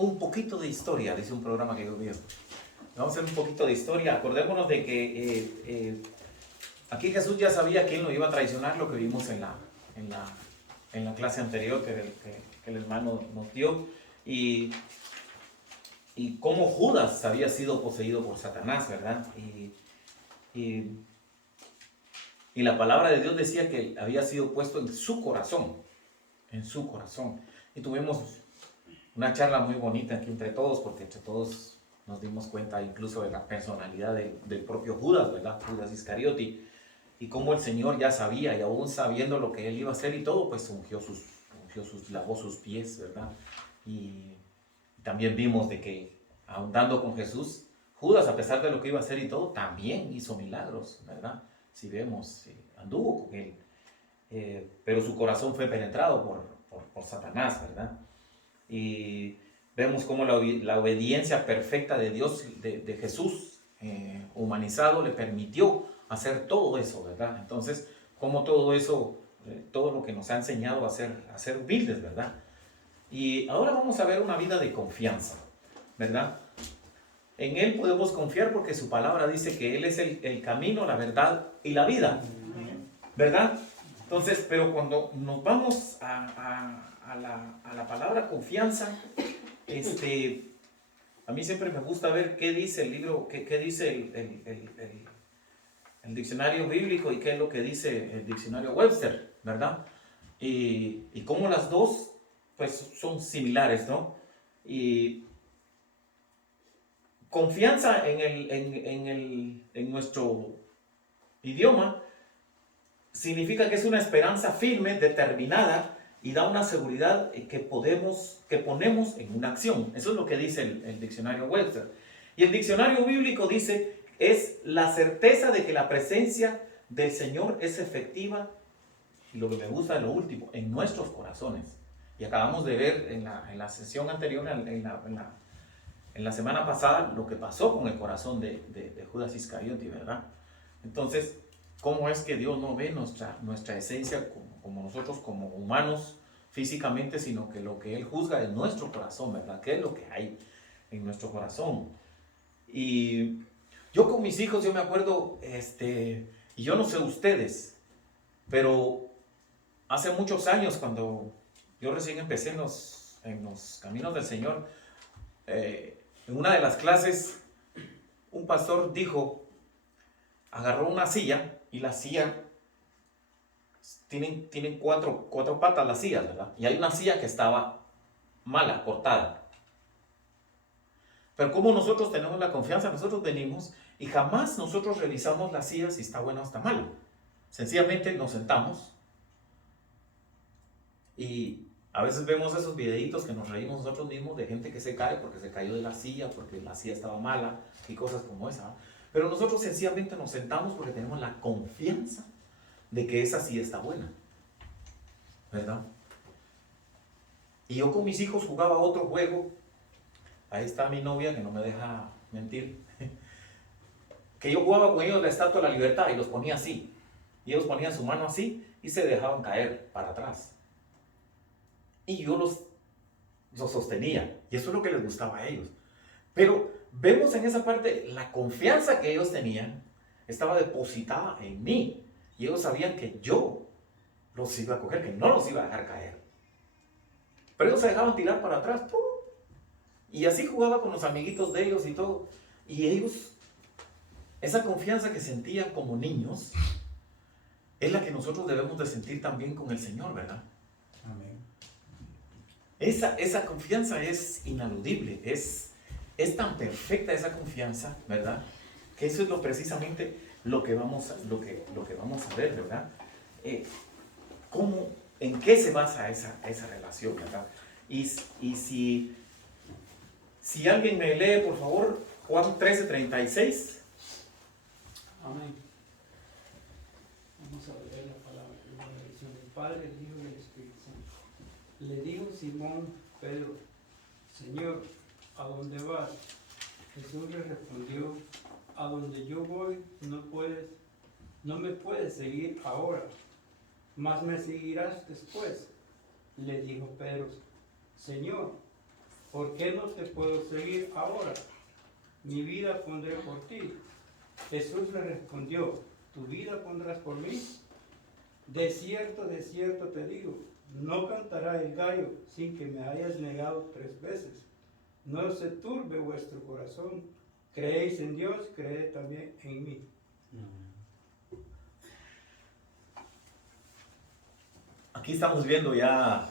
Un poquito de historia, dice un programa que yo veo. Vamos a hacer un poquito de historia. Acordémonos de que aquí Jesús ya sabía quién lo iba a traicionar, lo que vimos en la clase anterior que el hermano nos dio. Y cómo Judas había sido poseído por Satanás, ¿verdad? Y la palabra de Dios decía que había sido puesto en su corazón, en su corazón. Y tuvimos una charla muy bonita aquí entre todos, porque entre todos nos dimos cuenta incluso de la personalidad del propio Judas, ¿verdad? Judas Iscariote, y cómo el Señor ya sabía, y aún sabiendo lo que él iba a hacer y todo, pues lavó sus pies, ¿verdad? Y también vimos de que ahondando con Jesús, Judas, a pesar de lo que iba a hacer y todo, también hizo milagros, ¿verdad? Si vemos, anduvo con él, pero su corazón fue penetrado por Satanás, ¿verdad? Y vemos cómo la obediencia perfecta de Dios, de Jesús humanizado, le permitió hacer todo eso, ¿verdad? Entonces, cómo todo eso, todo lo que nos ha enseñado a ser humildes, ¿verdad? Y ahora vamos a ver una vida de confianza, ¿verdad? En Él podemos confiar porque su palabra dice que Él es el camino, la verdad y la vida, ¿verdad? Entonces, pero cuando nos vamos a la palabra confianza, a mí siempre me gusta ver qué dice el libro, qué dice el diccionario bíblico y qué es lo que dice el diccionario Webster, ¿verdad? Y cómo las dos, pues, son similares, ¿no? Y confianza en nuestro idioma significa que es una esperanza firme, determinada y da una seguridad que ponemos en una acción. Eso es lo que dice el diccionario Webster. Y el diccionario bíblico dice, es la certeza de que la presencia del Señor es efectiva, y lo que me gusta es lo último, en nuestros corazones. Y acabamos de ver en la sesión anterior, en la semana pasada, lo que pasó con el corazón de Judas Iscariote, ¿verdad? Entonces, ¿cómo es que Dios no ve nuestra esencia como nosotros, como humanos físicamente, sino que lo que Él juzga es nuestro corazón, ¿verdad? ¿Qué es lo que hay en nuestro corazón? Y yo con mis hijos, yo me acuerdo, y yo no sé ustedes, pero hace muchos años, cuando yo recién empecé en los caminos del Señor, en una de las clases, un pastor agarró una silla, y la silla tienen cuatro patas las sillas, ¿verdad? Y hay una silla que estaba mala, cortada. Pero como nosotros tenemos la confianza, nosotros venimos y jamás nosotros revisamos la silla si está buena o está mala. Sencillamente nos sentamos y a veces vemos esos videitos que nos reímos nosotros mismos de gente que se cae porque se cayó de la silla, porque la silla estaba mala y cosas como esa. Pero nosotros sencillamente nos sentamos porque tenemos la confianza de que esa silla está buena, ¿verdad? Y yo con mis hijos jugaba otro juego. Ahí está mi novia que no me deja mentir. Que yo jugaba con ellos la Estatua de la Libertad y los ponía así. Y ellos ponían su mano así y se dejaban caer para atrás. Y yo los sostenía. Y eso es lo que les gustaba a ellos. Pero vemos en esa parte la confianza que ellos tenían estaba depositada en mí. Y ellos sabían que yo los iba a coger, que no los iba a dejar caer. Pero ellos se dejaban tirar para atrás. ¡Pum! Y así jugaba con los amiguitos de ellos y todo. Y ellos, esa confianza que sentían como niños, es la que nosotros debemos de sentir también con el Señor, ¿verdad? Amén. Esa confianza es inaludible, es tan perfecta esa confianza, ¿verdad? Que eso es precisamente lo que vamos a ver, ¿verdad? ¿En qué se basa esa relación, ¿verdad? Y si alguien me lee, por favor, Juan 13:36. Amén. Vamos a leer la palabra de la bendición del Padre, del Hijo y del Espíritu Santo. Le dijo Simón Pedro, Señor, ¿a dónde vas? Jesús le respondió, a donde yo voy no me puedes seguir ahora, mas me seguirás después. Le dijo Pedro, Señor, ¿por qué no te puedo seguir ahora? Mi vida pondré por ti. Jesús le respondió, ¿tu vida pondrás por mí? De cierto te digo, no cantará el gallo sin que me hayas negado 3 veces. No se turbe vuestro corazón. Creéis en Dios, creed también en mí. Aquí estamos viendo ya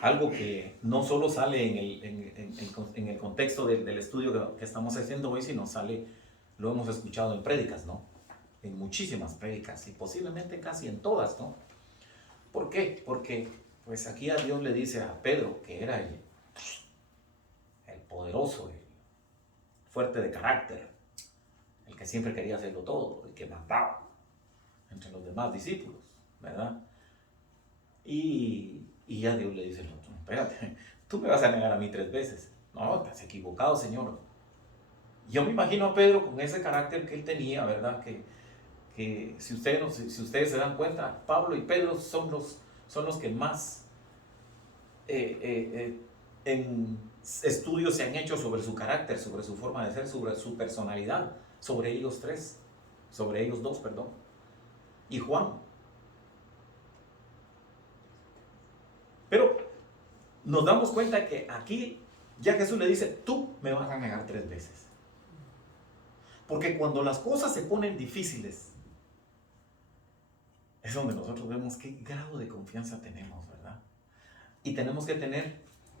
algo que no solo sale en el contexto del estudio que estamos haciendo hoy, sino sale, lo hemos escuchado en prédicas, ¿no? En muchísimas prédicas y posiblemente casi en todas, ¿no? ¿Por qué? Porque pues aquí a Dios le dice a Pedro, que era el poderoso, el fuerte de carácter, el que siempre quería hacerlo todo, el que mandaba entre los demás discípulos, ¿verdad? Y ya Dios le dice, no, espérate, tú me vas a negar a mí 3 veces. No, estás equivocado, Señor. Yo me imagino a Pedro con ese carácter que él tenía, ¿verdad? Que si ustedes se dan cuenta, Pablo y Pedro son los que más en estudios se han hecho sobre su carácter, sobre su forma de ser, sobre su personalidad, sobre ellos dos, perdón. Y Juan. Pero nos damos cuenta que aquí ya Jesús le dice, tú me vas a negar 3 veces. Porque cuando las cosas se ponen difíciles, es donde nosotros vemos qué grado de confianza tenemos, ¿verdad? Y tenemos que tener,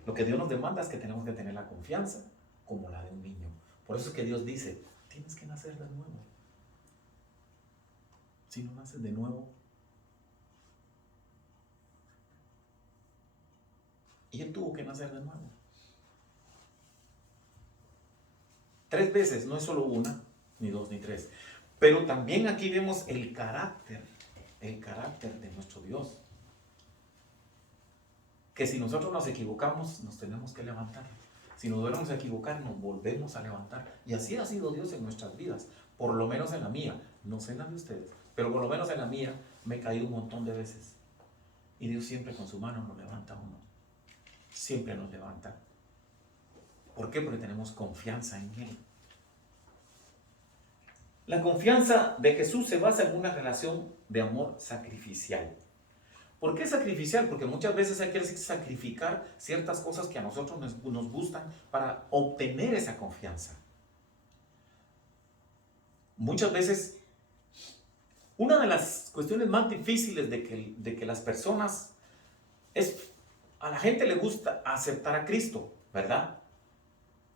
lo que Dios nos demanda es que tenemos que tener la confianza como la de un niño. Por eso es que Dios dice, tienes que nacer de nuevo. Si no naces de nuevo, y él tuvo que nacer de nuevo. 3 veces, no es solo una, ni 2, ni 3. Pero también aquí vemos el carácter de nuestro Dios. Que si nosotros nos equivocamos, nos tenemos que levantar. Si nos volvemos a equivocar, nos volvemos a levantar. Y así ha sido Dios en nuestras vidas, por lo menos en la mía. No sé en la de ustedes, pero por lo menos en la mía me he caído un montón de veces. Y Dios siempre con su mano nos levanta a uno. Siempre nos levanta. ¿Por qué? Porque tenemos confianza en Él. La confianza de Jesús se basa en una relación de amor sacrificial. ¿Por qué sacrificial? Porque muchas veces hay que sacrificar ciertas cosas que a nosotros nos gustan para obtener esa confianza. Muchas veces, una de las cuestiones más difíciles de que las personas es, a la gente le gusta aceptar a Cristo, ¿verdad?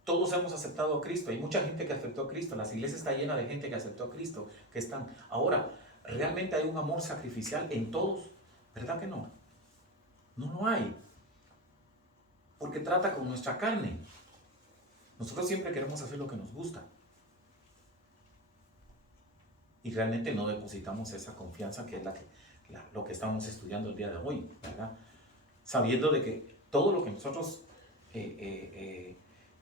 Todos hemos aceptado a Cristo, hay mucha gente que aceptó a Cristo, las iglesias están llenas de gente que aceptó a Cristo, que están. Ahora, ¿realmente hay un amor sacrificial en todos? ¿Verdad que no? No lo hay. Porque trata con nuestra carne. Nosotros siempre queremos hacer lo que nos gusta. Y realmente no depositamos esa confianza que es lo que estamos estudiando el día de hoy, ¿verdad? Sabiendo de que todo lo que nosotros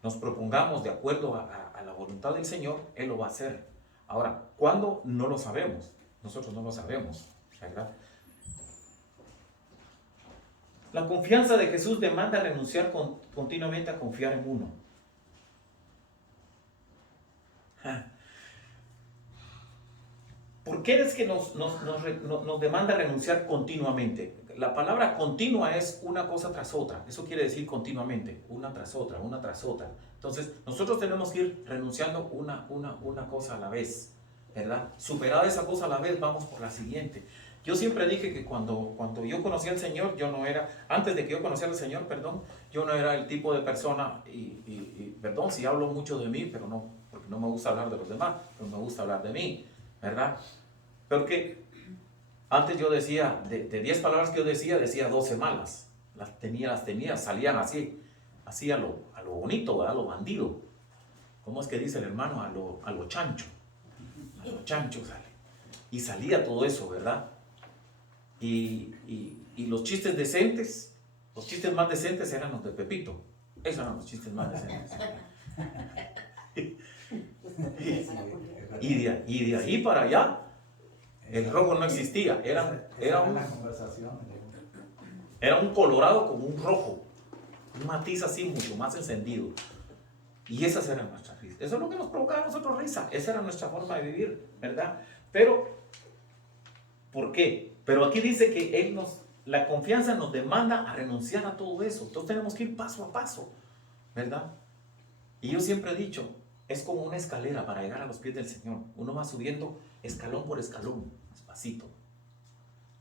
nos propongamos de acuerdo a la voluntad del Señor, Él lo va a hacer. Ahora, ¿cuándo? No lo sabemos. Nosotros no lo sabemos, ¿verdad? La confianza de Jesús demanda renunciar continuamente a confiar en uno. ¿Por qué es que nos demanda renunciar continuamente? La palabra continua es una cosa tras otra. Eso quiere decir continuamente, una tras otra, una tras otra. Entonces, nosotros tenemos que ir renunciando una cosa a la vez, ¿verdad? Superada esa cosa a la vez, vamos por la siguiente. Yo siempre dije que cuando yo conocí al Señor, antes de que yo conociera al Señor, yo no era el tipo de persona, perdón si hablo mucho de mí, pero no, porque no me gusta hablar de los demás, pero me gusta hablar de mí, ¿verdad? Porque antes yo decía, de 10 palabras que yo decía 12 malas, las tenía, salían así a lo bonito, ¿verdad? A lo bandido. ¿Cómo es que dice el hermano? A lo chancho sale. Y salía todo eso, ¿verdad? Y los chistes decentes, los chistes más decentes eran los de Pepito. Esos eran los chistes más decentes. Y de ahí para allá, el rojo no existía. Era un colorado como un rojo. un matiz así mucho más encendido. Y esas eran nuestras risas. Eso es lo que nos provocaba a nosotros risa. Esa era nuestra forma de vivir, ¿verdad? Pero, ¿por qué? Pero aquí dice que la confianza nos demanda a renunciar a todo eso. Entonces tenemos que ir paso a paso, ¿verdad? Y yo siempre he dicho, es como una escalera para llegar a los pies del Señor. Uno va subiendo escalón por escalón, despacito.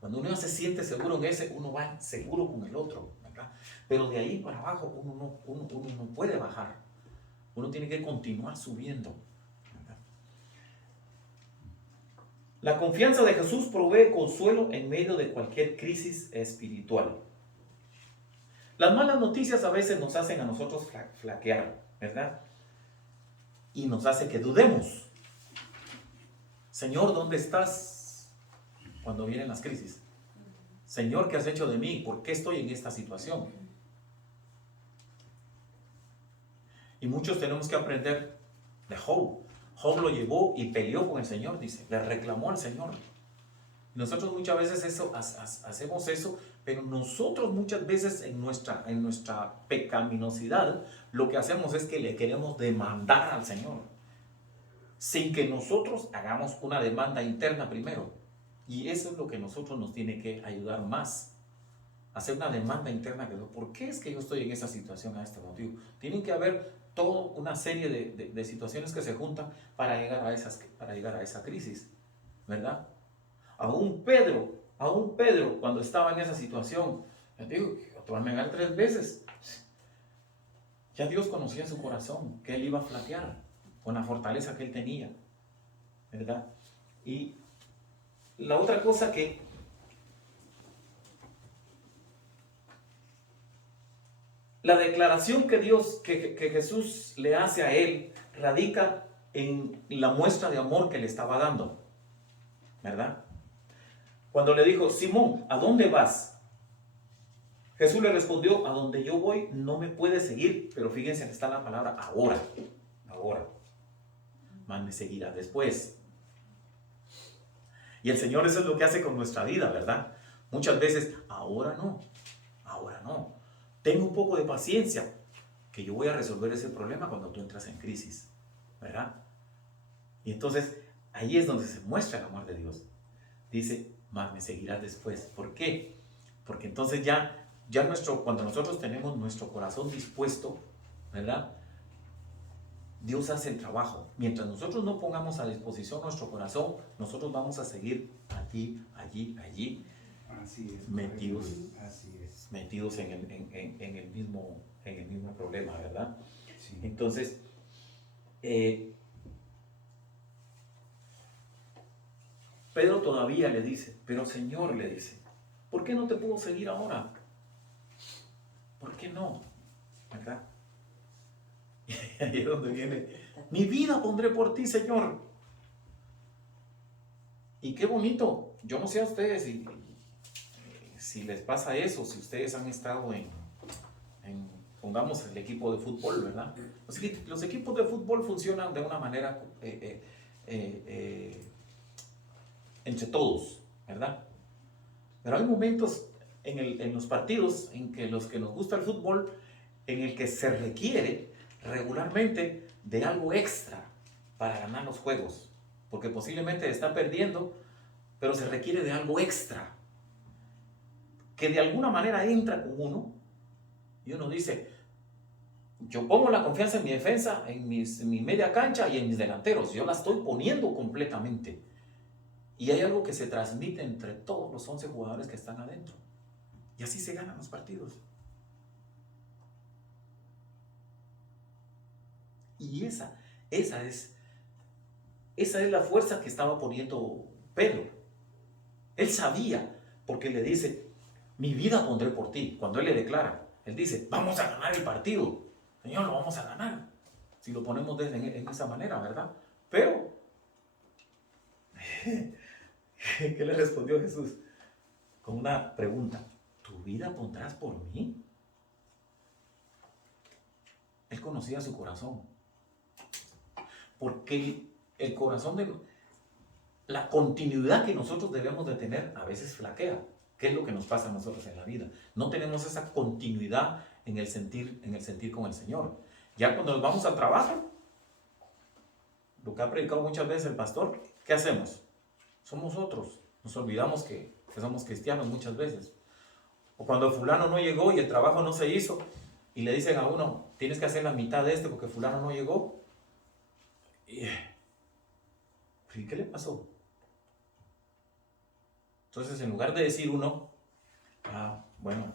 Cuando uno se siente seguro en ese, uno va seguro con el otro, ¿verdad? Pero de ahí para abajo uno no puede bajar. Uno tiene que continuar subiendo, ¿verdad? La confianza de Jesús provee consuelo en medio de cualquier crisis espiritual. Las malas noticias a veces nos hacen a nosotros flaquear, ¿verdad? Y nos hace que dudemos. Señor, ¿dónde estás cuando vienen las crisis? Señor, ¿qué has hecho de mí? ¿Por qué estoy en esta situación? Y muchos tenemos que aprender de Job. Job lo llevó y peleó con el Señor, dice, le reclamó al Señor. Y nosotros muchas veces hacemos eso, pero nosotros muchas veces en nuestra pecaminosidad lo que hacemos es que le queremos demandar al Señor, sin que nosotros hagamos una demanda interna primero. Y eso es lo que nosotros nos tiene que ayudar más. Hacer una demanda interna. ¿Por qué es que yo estoy en esa situación a este motivo? Tienen que haber toda una serie de situaciones que se juntan para llegar a esa crisis, ¿verdad? Aún Pedro, cuando estaba en esa situación, yo digo, te van a negar 3 veces. Ya Dios conocía en su corazón que él iba a flaquear con la fortaleza que él tenía, ¿verdad? Y la otra cosa que la declaración que Jesús le hace a él radica en la muestra de amor que le estaba dando, ¿verdad? Cuando le dijo, Simón, ¿a dónde vas? Jesús le respondió, a donde yo voy no me puedes seguir, pero fíjense que está la palabra ahora, más me seguirá después. Y el Señor eso es lo que hace con nuestra vida, ¿verdad? Muchas veces, ahora no. Ten un poco de paciencia, que yo voy a resolver ese problema cuando tú entras en crisis, ¿verdad? Y entonces, ahí es donde se muestra el amor de Dios. Dice, más me seguirás después. ¿Por qué? Porque entonces cuando nosotros tenemos nuestro corazón dispuesto, ¿verdad? Dios hace el trabajo. Mientras nosotros no pongamos a disposición nuestro corazón, nosotros vamos a seguir allí, Así es, metidos, así es. metidos en el mismo problema, ¿verdad? Sí. Entonces, Pedro todavía le dice, pero Señor, le dice, ¿por qué no te puedo seguir ahora? ¿Por qué no? ¿Verdad? Y ahí es donde viene, mi vida pondré por ti, Señor. Y qué bonito. Yo no sé a ustedes si les pasa eso, si ustedes han estado pongamos el equipo de fútbol, ¿verdad? Los equipos de fútbol funcionan de una manera entre todos, ¿verdad? Pero hay momentos en los partidos en que los que nos gusta el fútbol, en el que se requiere regularmente de algo extra para ganar los juegos, porque posiblemente está perdiendo, pero se requiere de algo extra que de alguna manera entra con uno y uno dice, yo pongo la confianza en mi defensa, en mi media cancha y en mis delanteros, yo la estoy poniendo completamente, y hay algo que se transmite entre todos los 11 jugadores que están adentro, y así se ganan los partidos. Y esa es la fuerza que estaba poniendo Pedro. Él sabía, porque le dice, mi vida pondré por ti. Cuando él le declara, él dice, vamos a ganar el partido. Señor, lo vamos a ganar. Si lo ponemos en esa manera, ¿verdad? Pero, ¿qué le respondió Jesús? Con una pregunta, ¿tu vida pondrás por mí? Él conocía su corazón. Porque el corazón la continuidad que nosotros debemos de tener a veces flaquea. ¿Qué es lo que nos pasa a nosotros en la vida? No tenemos esa continuidad en el sentir con el Señor. Ya cuando nos vamos al trabajo, lo que ha predicado muchas veces el pastor, ¿qué hacemos? Somos otros. Nos olvidamos que somos cristianos muchas veces. O cuando fulano no llegó y el trabajo no se hizo, y le dicen a uno, tienes que hacer la mitad de este porque fulano no llegó. ¿Y qué le pasó? Entonces, en lugar de decir uno, bueno,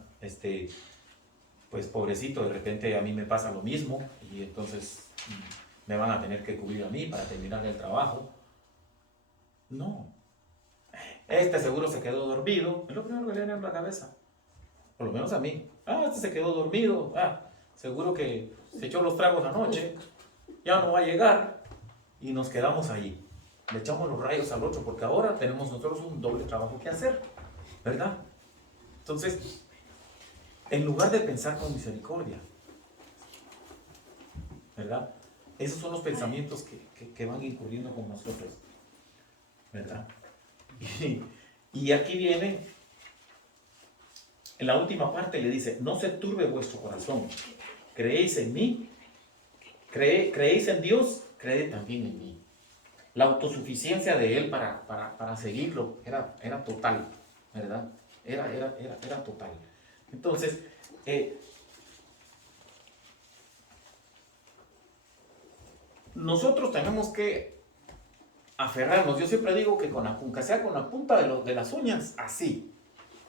pues pobrecito, de repente a mí me pasa lo mismo y entonces me van a tener que cubrir a mí para terminar el trabajo. No. Seguro se quedó dormido. Es lo primero que le viene a la cabeza. Por lo menos a mí. Este se quedó dormido. Seguro que se echó los tragos anoche. Ya no va a llegar. Y nos quedamos ahí. Le echamos los rayos al otro porque ahora tenemos nosotros un doble trabajo que hacer. ¿Verdad? Entonces, en lugar de pensar con misericordia, ¿verdad? Esos son los pensamientos que van incurriendo con nosotros, ¿verdad? Y aquí viene, en la última parte le dice, no se turbe vuestro corazón, creéis en mí, creéis en Dios, creed también en mí. La autosuficiencia de él para seguirlo era total, ¿verdad? Era total. Entonces, nosotros tenemos que aferrarnos. Yo siempre digo que aunque sea con la punta de las uñas, así,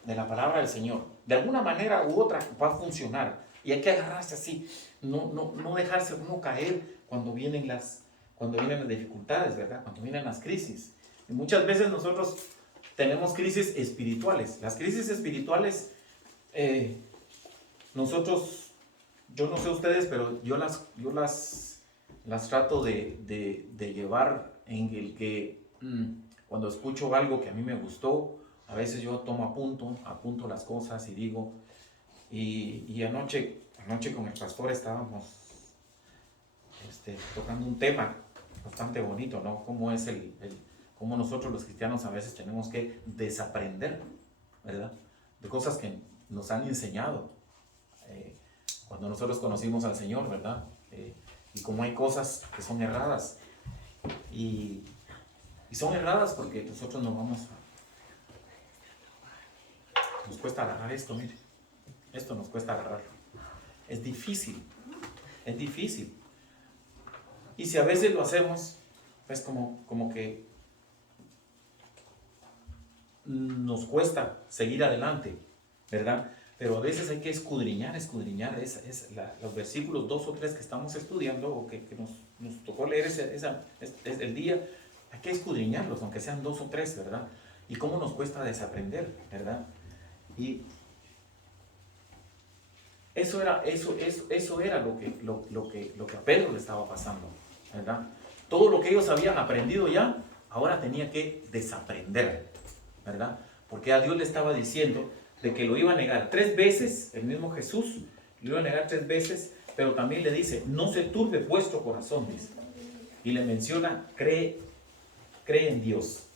de la palabra del Señor, de alguna manera u otra va a funcionar. Y hay que agarrarse así, no dejarse uno caer cuando vienen las dificultades, ¿verdad? Cuando vienen las crisis. Y muchas veces nosotros tenemos crisis espirituales. Las crisis espirituales, nosotros, yo no sé ustedes, pero yo las trato de llevar en el que cuando escucho algo que a mí me gustó, a veces yo tomo apunto las cosas y digo, y anoche con el pastor estábamos tocando un tema bastante bonito, ¿no? Cómo nosotros los cristianos a veces tenemos que desaprender, ¿verdad? De cosas que nos han enseñado cuando nosotros conocimos al Señor, ¿verdad? Y cómo hay cosas que son erradas. Y son erradas porque nosotros nos cuesta agarrar esto, mire. Esto nos cuesta agarrarlo. Es difícil. Y si a veces lo hacemos, pues como que nos cuesta seguir adelante, ¿verdad? Pero a veces hay que escudriñar los versículos 2 o 3 que estamos estudiando o que nos tocó leer el día, hay que escudriñarlos, aunque sean 2 o 3, ¿verdad? Y cómo nos cuesta desaprender, ¿verdad? Y eso era lo que a Pedro le estaba pasando, ¿verdad? Todo lo que ellos habían aprendido ya, ahora tenía que desaprender, ¿verdad? Porque a Dios le estaba diciendo de que lo iba a negar 3 veces, el mismo Jesús lo iba a negar 3 veces, pero también le dice, no se turbe vuestro corazón, dice. Y le menciona, cree en Dios.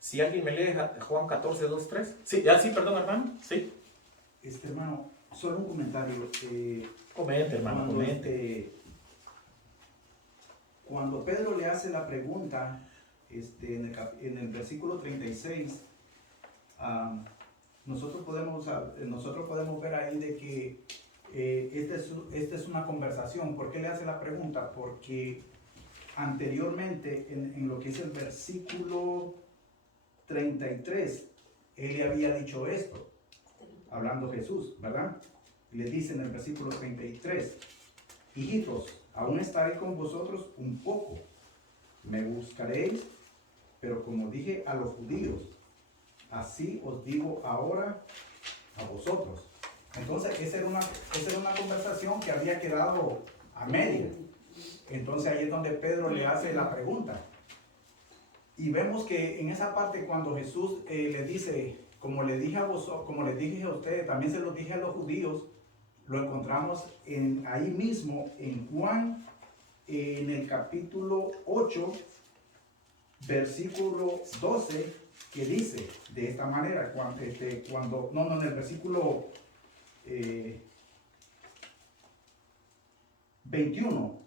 Si alguien me lee Juan 14, 2, 3. Sí, perdón, hermano. Sí. Hermano, solo un comentario. Comente, hermano, comente. Cuando Pedro le hace la pregunta, en el versículo 36, nosotros podemos ver ahí de que esta es una conversación. ¿Por qué le hace la pregunta? Porque anteriormente, en lo que es el versículo 33, él le había dicho esto, hablando Jesús, ¿verdad? Le dice en el versículo 33, hijitos, aún estaré con vosotros un poco, me buscaréis, pero como dije a los judíos, así os digo ahora a vosotros. Entonces esa era una conversación que había quedado a media. Entonces ahí es donde Pedro le hace la pregunta. Y vemos que en esa parte cuando Jesús le dice, como le dije a ustedes, también se lo dije a los judíos, lo encontramos ahí mismo en Juan en el capítulo 8, versículo 12, que dice de esta manera, en el versículo 21,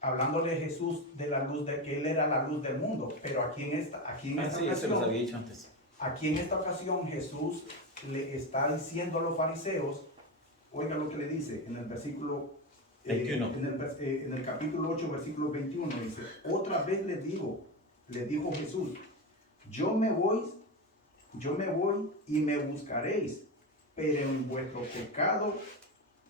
hablándole Jesús de la luz, de que Él era la luz del mundo, pero aquí en esta Sí, eso los había dicho antes. Aquí en esta ocasión Jesús le está diciendo a los fariseos, oiga lo que le dice en el versículo 21. En el capítulo 8, versículo 21, dice, otra vez le dijo Jesús, yo me voy y me buscaréis, pero en vuestro pecado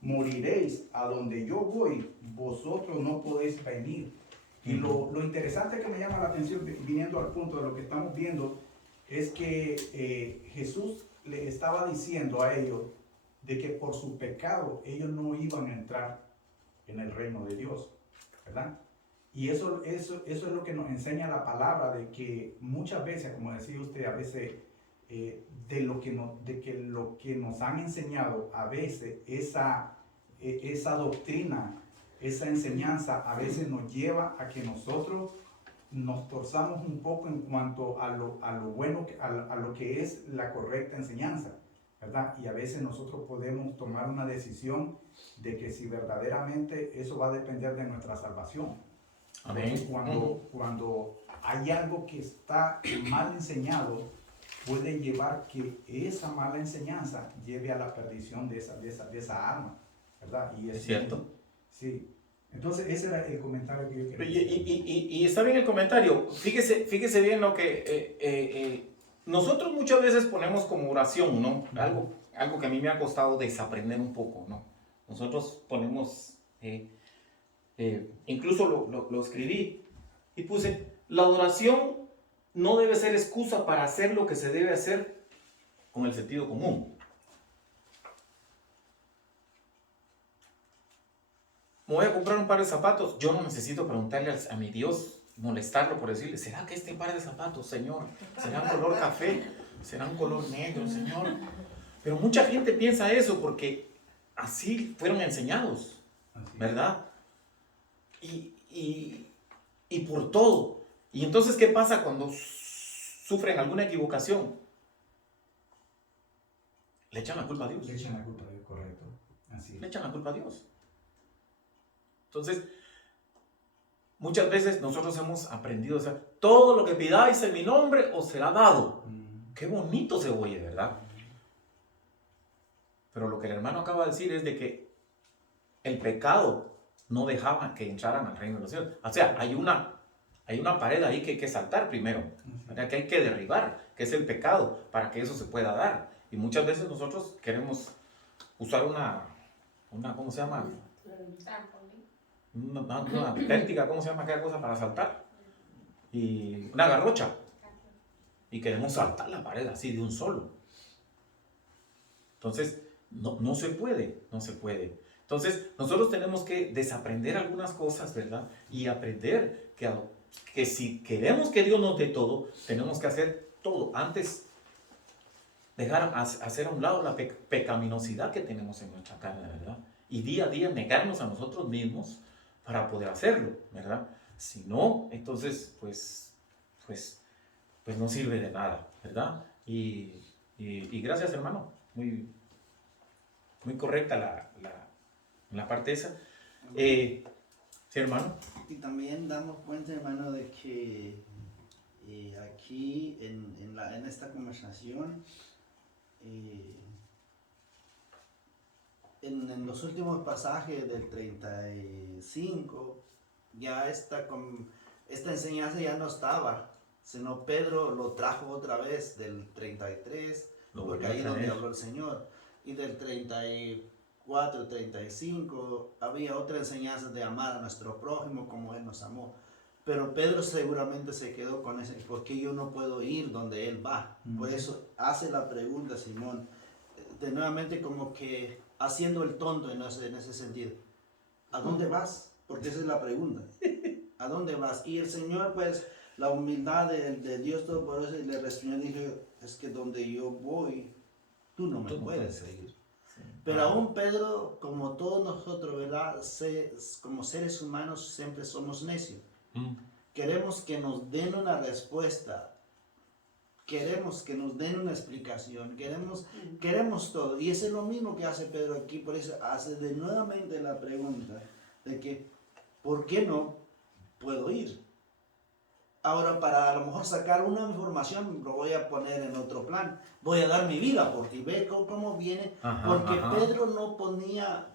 moriréis. A donde yo voy, vosotros no podéis venir. Y lo interesante que me llama la atención, viniendo al punto de lo que estamos viendo, es que Jesús le estaba diciendo a ellos de que por su pecado ellos no iban a entrar en el reino de Dios, ¿verdad? Y eso es lo que nos enseña la palabra, de que muchas veces, como decía usted, a veces lo que nos han enseñado, a veces esa doctrina, esa enseñanza, a veces nos lleva a que nosotros nos torzamos un poco en cuanto a lo bueno, a lo que es la correcta enseñanza, ¿verdad? Y a veces nosotros podemos tomar una decisión de que si verdaderamente eso va a depender de nuestra salvación. Amén. Cuando hay algo que está mal enseñado, puede llevar que esa mala enseñanza lleve a la perdición de esa alma, ¿verdad? Y ¿Es cierto? Sí. Entonces ese era el comentario que yo quería hacer. Y está bien el comentario. Fíjese bien lo que nosotros muchas veces ponemos como oración, ¿no? Algo que a mí me ha costado desaprender un poco, ¿no? Nosotros ponemos, incluso lo escribí y puse, la adoración no debe ser excusa para hacer lo que se debe hacer con el sentido común. Me voy a comprar un par de zapatos. Yo no necesito preguntarle a mi Dios, molestarlo por decirle, ¿será que este par de zapatos, Señor, será un color café? ¿Será un color negro, Señor? Pero mucha gente piensa eso porque así fueron enseñados, ¿verdad? Y por todo. Y entonces, ¿qué pasa cuando sufren alguna equivocación? Le echan la culpa a Dios. Le echan la culpa a Dios, correcto. Así es. Le echan la culpa a Dios. Entonces, muchas veces nosotros hemos aprendido, o sea, todo lo que pidáis en mi nombre os será dado. Qué bonito se oye, ¿verdad? Pero lo que el hermano acaba de decir es de que el pecado no dejaba que entraran al reino de los cielos. O sea, hay una pared ahí que hay que saltar primero, ¿verdad? Que hay que derribar, que es el pecado, para que eso se pueda dar. Y muchas veces nosotros queremos usar una ¿cómo se llama? Una pértiga, ¿cómo se llama aquella cosa para saltar? Y una garrocha. Y queremos saltar la pared así de un solo. Entonces, no se puede. Entonces, nosotros tenemos que desaprender algunas cosas, ¿verdad? Y aprender que si queremos que Dios nos dé todo, tenemos que hacer todo. Antes, hacer a un lado la pecaminosidad que tenemos en nuestra carne, ¿verdad? Y día a día negarnos a nosotros mismos para poder hacerlo, ¿verdad? Si no, entonces, pues no sirve de nada, ¿verdad? Y gracias, hermano. Muy correcta la parte esa. Sí, hermano. Y también damos cuenta, hermano, de que aquí en esta conversación, en los últimos pasajes del 35, ya esta enseñanza ya no estaba, sino Pedro lo trajo otra vez del 33, porque ahí es donde habló el Señor, y del 34, 35, había otra enseñanza de amar a nuestro prójimo como Él nos amó. Pero Pedro seguramente se quedó con ese, porque yo no puedo ir donde Él va. Por eso hace la pregunta, Simón, de nuevamente como que haciendo el tonto en ese sentido. ¿A dónde vas? Porque esa es la pregunta. ¿A dónde vas? Y el Señor, pues, la humildad de Dios Todopoderoso le respondió y dijo, es que donde yo voy, tú no me puedes seguir. Pero aún Pedro, como todos nosotros, ¿verdad? Como seres humanos siempre somos necios. Queremos que nos den una respuesta. Queremos que nos den una explicación. Queremos todo. Y eso es lo mismo que hace Pedro aquí. Por eso hace de nuevamente la pregunta de que, ¿por qué no puedo ir? Ahora, para a lo mejor sacar una información, lo voy a poner en otro plan. Voy a dar mi vida por ti. Ve cómo viene. Porque Pedro no ponía.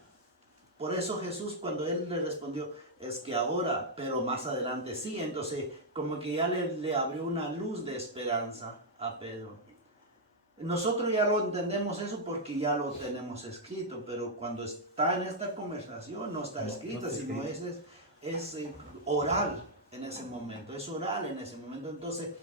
Por eso Jesús, cuando él le respondió, es que ahora, pero más adelante sí. Entonces, como que ya le abrió una luz de esperanza a Pedro. Nosotros ya lo entendemos eso porque ya lo tenemos escrito, pero cuando está en esta conversación no está escrita, sino es oral en ese momento, es oral en ese momento. Entonces,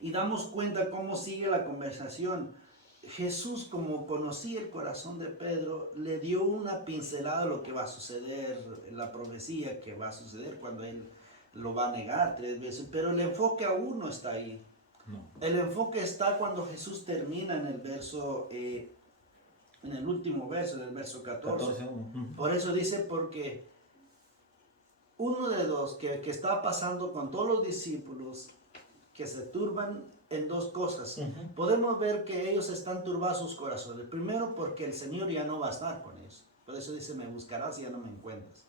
y damos cuenta cómo sigue la conversación. Jesús, como conocía el corazón de Pedro, le dio una pincelada de lo que va a suceder, la profecía que va a suceder cuando él lo va a negar 3 veces, pero el enfoque aún no está ahí. No. El enfoque está cuando Jesús termina en el verso, en el último verso, en el verso 14. Por eso dice, porque uno de los que está pasando con todos los discípulos, que se turban en 2 cosas. Podemos ver que ellos están turbados sus corazones. Primero, porque el Señor ya no va a estar con ellos. Por eso dice, me buscarás y ya no me encuentras.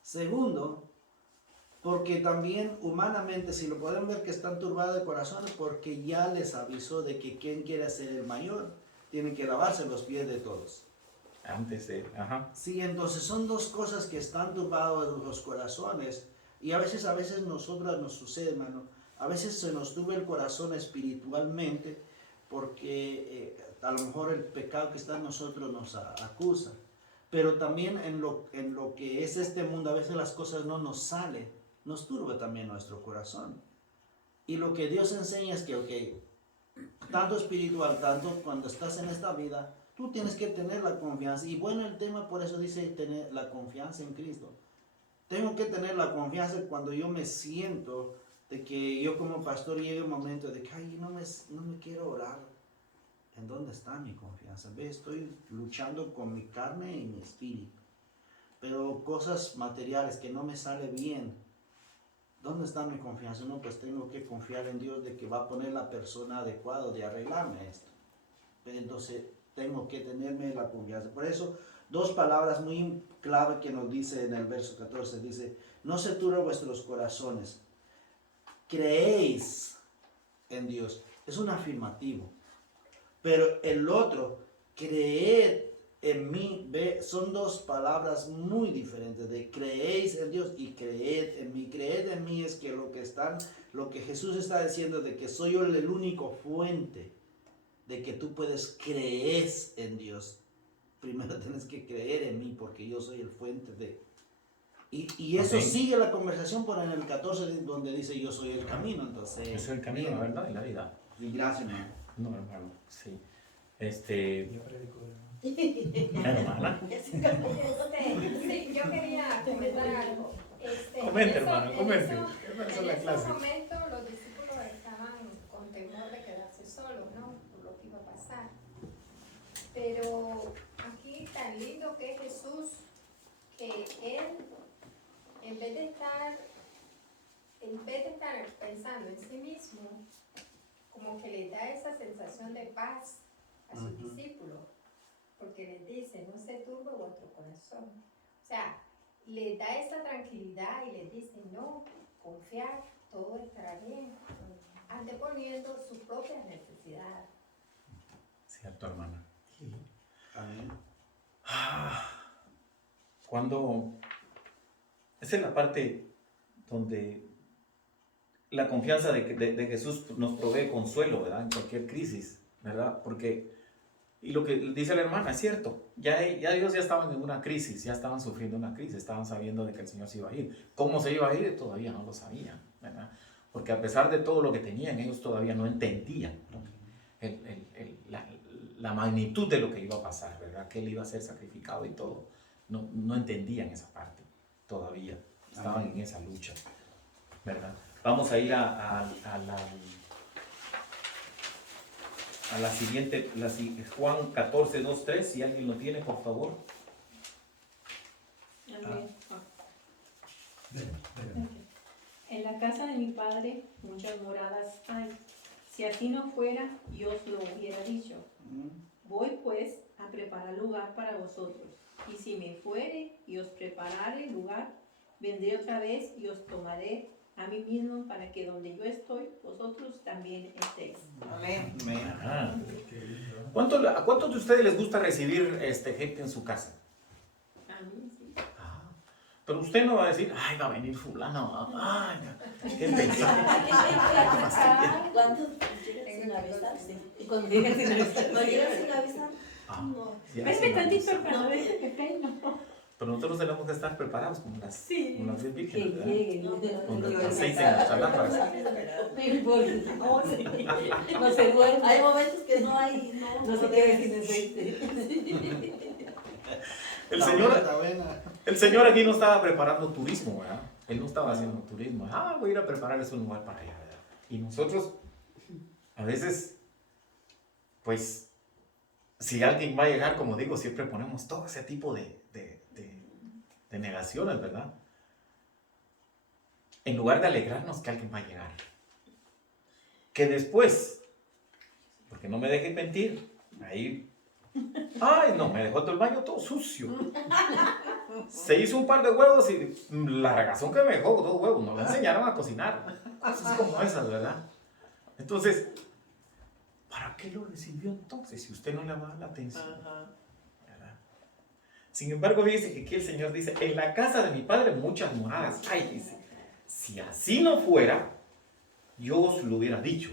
Segundo, porque también humanamente, si lo podemos ver que están turbados de corazones, porque ya les avisó de que quien quiera ser el mayor, tiene que lavarse los pies de todos. Antes de, Sí, entonces son 2 cosas que están turbados en los corazones. Y a veces nosotros nos sucede, hermano. A veces se nos turba el corazón espiritualmente porque a lo mejor el pecado que está en nosotros nos acusa. Pero también en lo que es este mundo, a veces las cosas no nos salen, nos turba también nuestro corazón. Y lo que Dios enseña es que, tanto espiritual, tanto cuando estás en esta vida, tú tienes que tener la confianza. Y bueno, el tema por eso dice tener la confianza en Cristo. Tengo que tener la confianza cuando yo me siento de que yo como pastor llegue un momento de que ay, no me quiero orar. ¿En dónde está mi confianza? ¿Ve? Estoy luchando con mi carne y mi espíritu. Pero cosas materiales que no me sale bien. ¿Dónde está mi confianza? No, pues tengo que confiar en Dios de que va a poner la persona adecuada de arreglarme esto. Entonces tengo que tenerme la confianza. Por eso, 2 palabras muy clave que nos dice en el verso 14. Dice, no se turben vuestros corazones. Creéis en Dios. Es un afirmativo. Pero el otro, creed en mí, ve, son 2 palabras muy diferentes. De creéis en Dios y creed en mí. Creed en mí es que lo que Jesús está diciendo de que soy yo el único fuente de que tú puedes creer en Dios. Primero tienes que creer en mí porque yo soy el fuente de... Y eso sigue la conversación por en el 14 donde dice yo soy el camino. Entonces, yo soy el camino, la verdad y la vida. Y gracias, hermano. No, hermano, sí. Yo predico, hermano. Hermana. Sí, yo quería comentar algo. Comente, hermano, comente. En ese momento los discípulos estaban con temor de quedarse solos, ¿no? Por lo que iba a pasar. Pero aquí tan lindo que es Jesús, que Él, en vez de estar pensando en sí mismo, como que le da esa sensación de paz a sus discípulos, porque les dice, no se turbe vuestro corazón. O sea, les da esa tranquilidad y les dice, no, confiar, todo estará bien, anteponiendo sus propias necesidades. Cierto, hermana. Sí. Amén. Cuando... Esa es la parte donde la confianza de Jesús nos provee consuelo, ¿verdad? En cualquier crisis, ¿verdad? Porque, y lo que dice la hermana es cierto, ya ellos ya estaban en una crisis, ya estaban sufriendo una crisis, estaban sabiendo de que el Señor se iba a ir. ¿Cómo se iba a ir? Todavía no lo sabían, ¿verdad? Porque a pesar de todo lo que tenían, ellos todavía no entendían, ¿no? La magnitud de lo que iba a pasar, ¿verdad? Que Él iba a ser sacrificado y todo. No entendían esa parte todavía, estaban en esa lucha, ¿verdad? Vamos a ir a la siguiente, Juan 14, 2, 3, si alguien lo tiene, por favor. Amén. En la casa de mi padre muchas moradas hay. Si así no fuera, yo os lo hubiera dicho. Voy pues a preparar lugar para vosotros. Y si me fuere y os preparare lugar, vendré otra vez y os tomaré a mí mismo para que donde yo estoy, vosotros también estéis. Amén. Ajá. ¿A cuántos de ustedes les gusta recibir gente en su casa? A mí sí. Ah, pero usted no va a decir, ay, va a venir fulano, ay, qué pesado. ¿Cuántos llegan sin avisar? Sí. Cuando llegan sin avisar. ¿No llegan sin avisar? Ah, No. ya Espérame se tantito, avisa. hermano, déjame que peino. Pero nosotros tenemos que estar preparados como las, Sí. como las 10 Que vírgenes, ¿verdad? lleguen. Con el aceite en las lámparas. No se duerme. Hay momentos que no hay. No se quede sin aceite. El Señor aquí no estaba preparando turismo, ¿verdad? Él no estaba haciendo turismo. Ah, voy a ir a prepararles un lugar para allá, ¿verdad? Y nosotros, a veces, pues, si alguien va a llegar, como digo, siempre ponemos todo ese tipo de negaciones, ¿verdad? En lugar de alegrarnos que alguien va a llegar. Que después, porque no me dejen mentir, ahí, ay, no, me dejó todo el baño todo sucio. Se hizo un par de huevos y la regazón que me dejó, 2 huevos, no le enseñaron a cocinar. Cosas como esas, ¿verdad? Entonces, ¿para qué lo recibió entonces si usted no le va a dar la atención? ¿Verdad? Sin embargo, fíjese que aquí el Señor dice, en la casa de mi padre muchas moradas hay, dice. Si así no fuera, yo os lo hubiera dicho.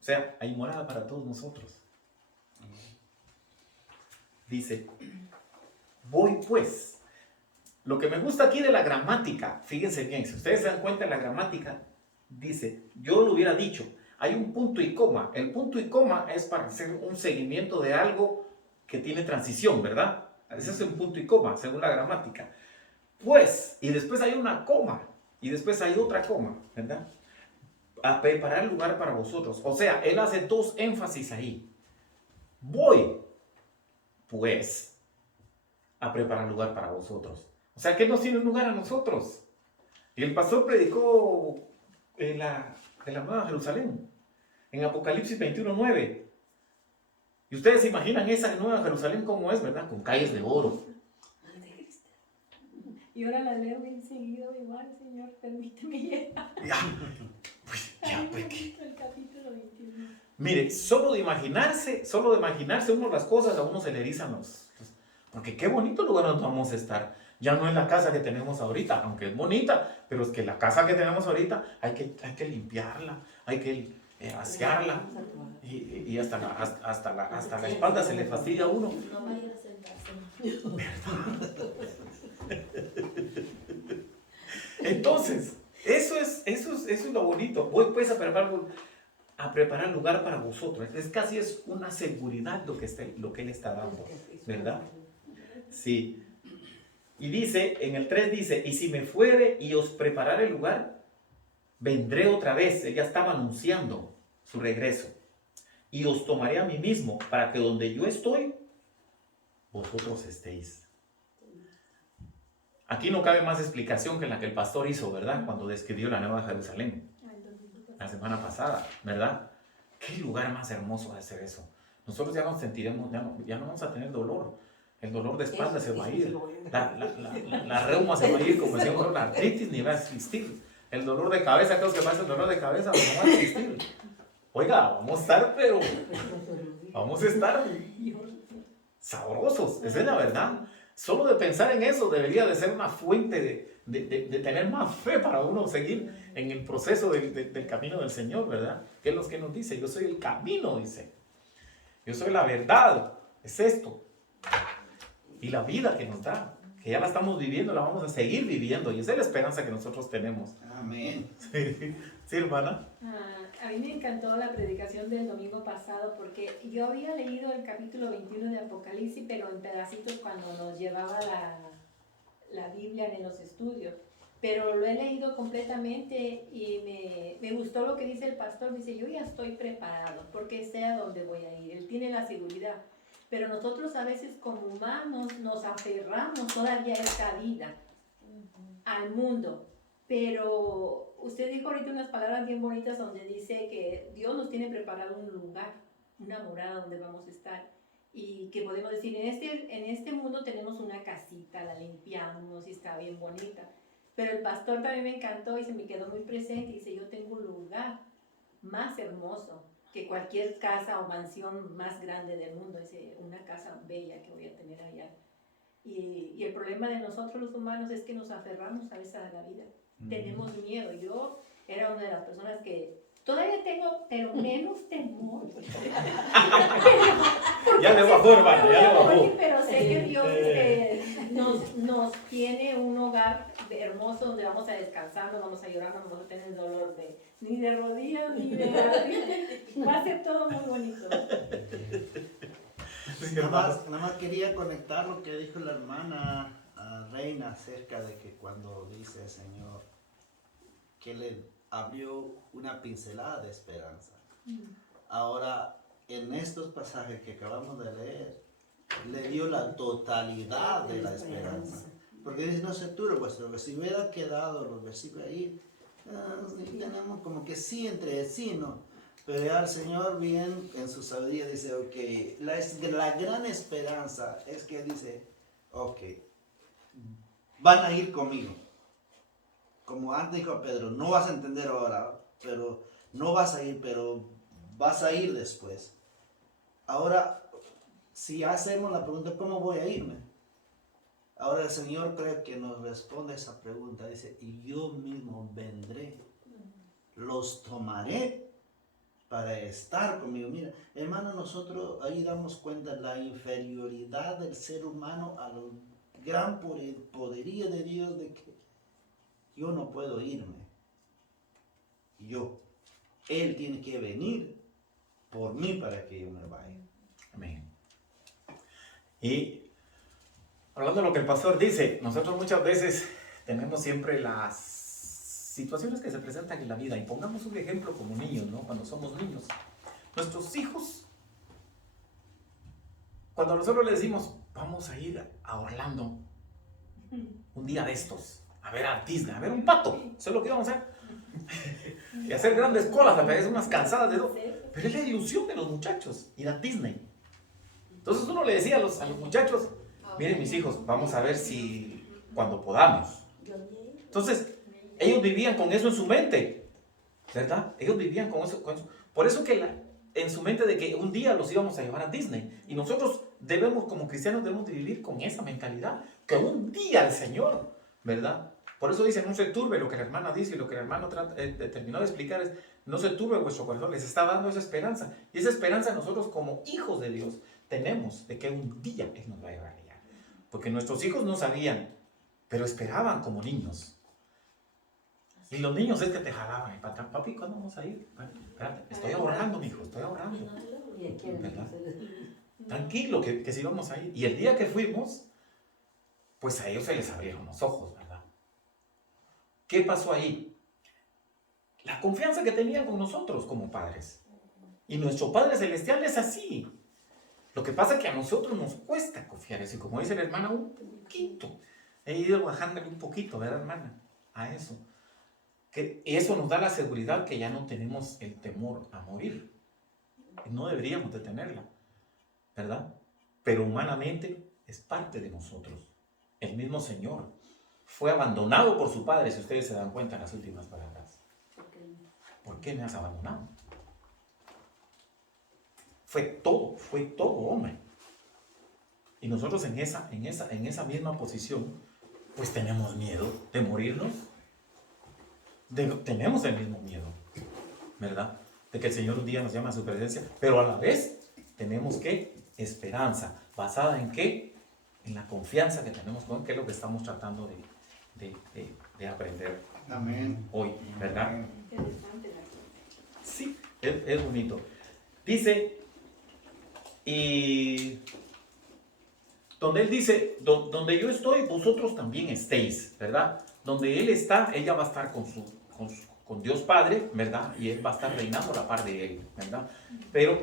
O sea, hay morada para todos nosotros. Dice, voy pues. Lo que me gusta aquí de la gramática, fíjense bien, si ustedes se dan cuenta de la gramática, dice, yo lo hubiera dicho. Hay un punto y coma. El punto y coma es para hacer un seguimiento de algo que tiene transición, ¿verdad? Ese es un punto y coma, según la gramática. Pues, y después hay una coma, y después hay otra coma, ¿verdad? A preparar lugar para vosotros. O sea, él hace 2 énfasis ahí. Voy, pues, a preparar lugar para vosotros. O sea, que nos tiene un lugar a nosotros. Y el pastor predicó en la Nueva Jerusalén, en Apocalipsis 21:9. Y ustedes se imaginan esa Nueva Jerusalén cómo es, ¿verdad? Con calles de oro. Y ahora la leo bien seguido, igual, Señor, permíteme llegar. Ya, pues, ¿qué? El capítulo 21. Mire, solo de imaginarse uno las cosas, a uno se le erizan los... Porque qué bonito lugar donde vamos a estar. Ya no es la casa que tenemos ahorita, aunque es bonita, pero es que la casa que tenemos ahorita hay que limpiarla, hay que asearla. Y hasta la espalda se le fastidia a uno. No vaya a sentarse. Entonces, eso es lo bonito. Voy pues a preparar lugar para vosotros. Es casi es una seguridad lo que él está dando, ¿verdad? Sí. Y dice, en el 3 dice, y si me fuere y os preparare el lugar, vendré otra vez. Él ya estaba anunciando su regreso. Y os tomaré a mí mismo para que donde yo estoy, vosotros estéis. Aquí no cabe más explicación que la que el pastor hizo, ¿verdad? Cuando describió la Nueva Jerusalén la semana pasada, ¿verdad? ¿Qué lugar más hermoso de hacer eso? Nosotros ya nos sentiremos, ya no vamos a tener dolor. El dolor de espalda se va a ir. La reuma se va a ir, como decíamos, la artritis ni va a existir. El dolor de cabeza, ¿qué es lo que pasa? El dolor de cabeza no va a existir. Oiga, vamos a estar, pero vamos a estar sabrosos, esa es la verdad. Solo de pensar en eso debería de ser una fuente de tener más fe para uno seguir en el proceso del camino del Señor, ¿verdad? Que es lo que nos dice, yo soy el camino, dice. Yo soy la verdad, es esto. Y la vida que nos da, que ya la estamos viviendo, la vamos a seguir viviendo. Y esa es la esperanza que nosotros tenemos. Amén. Sí, hermana. A mí me encantó la predicación del domingo pasado porque yo había leído el capítulo 21 de Apocalipsis, pero en pedacitos cuando nos llevaba la Biblia en los estudios. Pero lo he leído completamente y me gustó gustó lo que dice el pastor, dice, yo ya estoy preparado porque sé a dónde voy a ir, él tiene la seguridad. Pero nosotros a veces como humanos nos aferramos todavía a esta vida, al mundo. Pero usted dijo ahorita unas palabras bien bonitas donde dice que Dios nos tiene preparado un lugar, una morada donde vamos a estar. Y que podemos decir, en este mundo tenemos una casita, la limpiamos y está bien bonita. Pero el pastor también me encantó y se me quedó muy presente y dice, yo tengo un lugar más hermoso que cualquier casa o mansión más grande del mundo, es una casa bella que voy a tener allá. Y el problema de nosotros los humanos es que nos aferramos a esa la vida. Tenemos miedo. Yo era una de las personas que todavía tengo, pero menos temor. Ya le bajó, hermano, ya le bajó. Pero sé que Dios nos tiene un hogar hermoso donde vamos a descansar, no vamos a llorar, no vamos a tener dolor ni de rodillas, ni de garganta. Va a ser todo muy bonito. Nada más quería conectar lo que dijo la hermana Reina acerca de que cuando dice el Señor que le abrió una pincelada de esperanza. Ahora, en estos pasajes que acabamos de leer, le dio la totalidad de la esperanza. Porque dice, no se turbe vuestro, si hubiera quedado los versículos ahí, tenemos como que sí entre sí, ¿no? Pero ya el Señor bien en su sabiduría dice, ok, la gran esperanza es que dice, ok, van a ir conmigo. Como antes dijo Pedro, no vas a entender ahora, pero no vas a ir, pero vas a ir después. Ahora, si hacemos la pregunta, ¿cómo voy a irme? Ahora el Señor creo que nos responde esa pregunta, dice, y yo mismo vendré, los tomaré para estar conmigo. Mira, hermano, nosotros ahí damos cuenta de la inferioridad del ser humano a la gran poderío de Dios de que yo no puedo irme. Él tiene que venir por mí para que yo me vaya. Amén. Y hablando de lo que el pastor dice, nosotros muchas veces tenemos siempre las situaciones que se presentan en la vida. Y pongamos un ejemplo como niños, ¿no? Cuando somos niños. Nuestros hijos, cuando nosotros les decimos, vamos a ir a Orlando un día de estos, a ver a Disney, a ver un pato, eso es lo que íbamos a hacer. Y hacer grandes colas, a veces unas cansadas de todo. Pero es la ilusión de los muchachos, ir a Disney. Entonces uno le decía a los muchachos, miren mis hijos, vamos a ver si cuando podamos. Entonces, ellos vivían con eso en su mente, ¿verdad? Ellos vivían con eso. Por eso que en su mente de que un día los íbamos a llevar a Disney. Y nosotros como cristianos debemos de vivir con esa mentalidad, que un día el Señor, ¿verdad? Por eso dice, no se turbe, lo que la hermana dice y lo que el hermano terminó de explicar es, no se turbe vuestro corazón, les está dando esa esperanza. Y esa esperanza nosotros como hijos de Dios tenemos de que un día Él nos va a llevar allá. Porque nuestros hijos no sabían, pero esperaban como niños. Y los niños es que te jalaban, y papi, ¿cuándo vamos a ir? Bueno, espérate, estoy ahorrando, mijo, estoy ahorrando. ¿Verdad? Tranquilo, que sí vamos a ir. Y el día que fuimos, pues a ellos se les abrieron los ojos, ¿verdad? ¿Qué pasó ahí? La confianza que tenían con nosotros como padres. Y nuestro Padre Celestial es así. Lo que pasa es que a nosotros nos cuesta confiar eso. Y como dice la hermana, un poquito. He ido bajándole un poquito, ¿verdad, hermana? A eso. Que eso nos da la seguridad que ya no tenemos el temor a morir. No deberíamos de tenerla, ¿verdad? Pero humanamente es parte de nosotros. El mismo Señor fue abandonado por su Padre, si ustedes se dan cuenta en las últimas palabras. ¿Por qué me has abandonado? Fue todo hombre. Y nosotros en esa misma posición, pues tenemos miedo de morirnos. Tenemos el mismo miedo, ¿verdad? De que el Señor un día nos llame a su presencia, pero a la vez tenemos que esperanza, basada en qué? En la confianza que tenemos con, que es lo que estamos tratando de aprender. Amén. Hoy, ¿verdad? Sí, es bonito. Dice, y donde Él dice, donde yo estoy, vosotros también estéis, ¿verdad? Donde Él está, ella va a estar con con Dios Padre, ¿verdad? Y Él va a estar reinando a la par de Él, ¿verdad? Pero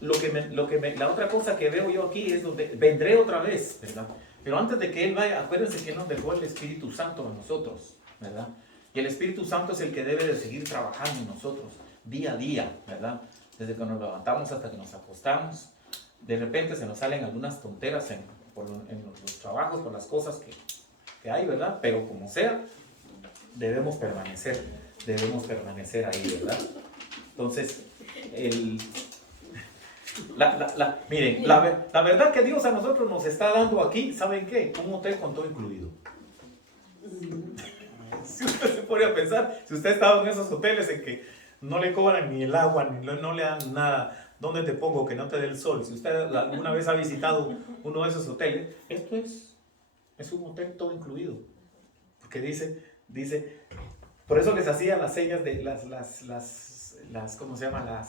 la otra cosa que veo yo aquí es donde vendré otra vez, ¿verdad? Pero antes de que Él vaya, acuérdense que nos dejó el Espíritu Santo a nosotros, ¿verdad? Y el Espíritu Santo es el que debe de seguir trabajando en nosotros, día a día, ¿verdad? Desde que nos levantamos hasta que nos acostamos. De repente se nos salen algunas tonteras en los trabajos, por las cosas que hay, ¿verdad? Pero como sea, debemos permanecer ahí, ¿verdad? Entonces, miren, la verdad que Dios a nosotros nos está dando aquí, ¿saben qué? Un hotel con todo incluido. Si usted se pone a pensar, si usted ha estado en esos hoteles en que no le cobran ni el agua, no le dan nada, ¿dónde te pongo que no te dé el sol? Si usted alguna vez ha visitado uno de esos hoteles, esto es un hotel todo incluido. Porque dice, por eso les hacía las señas de las ¿cómo se llama?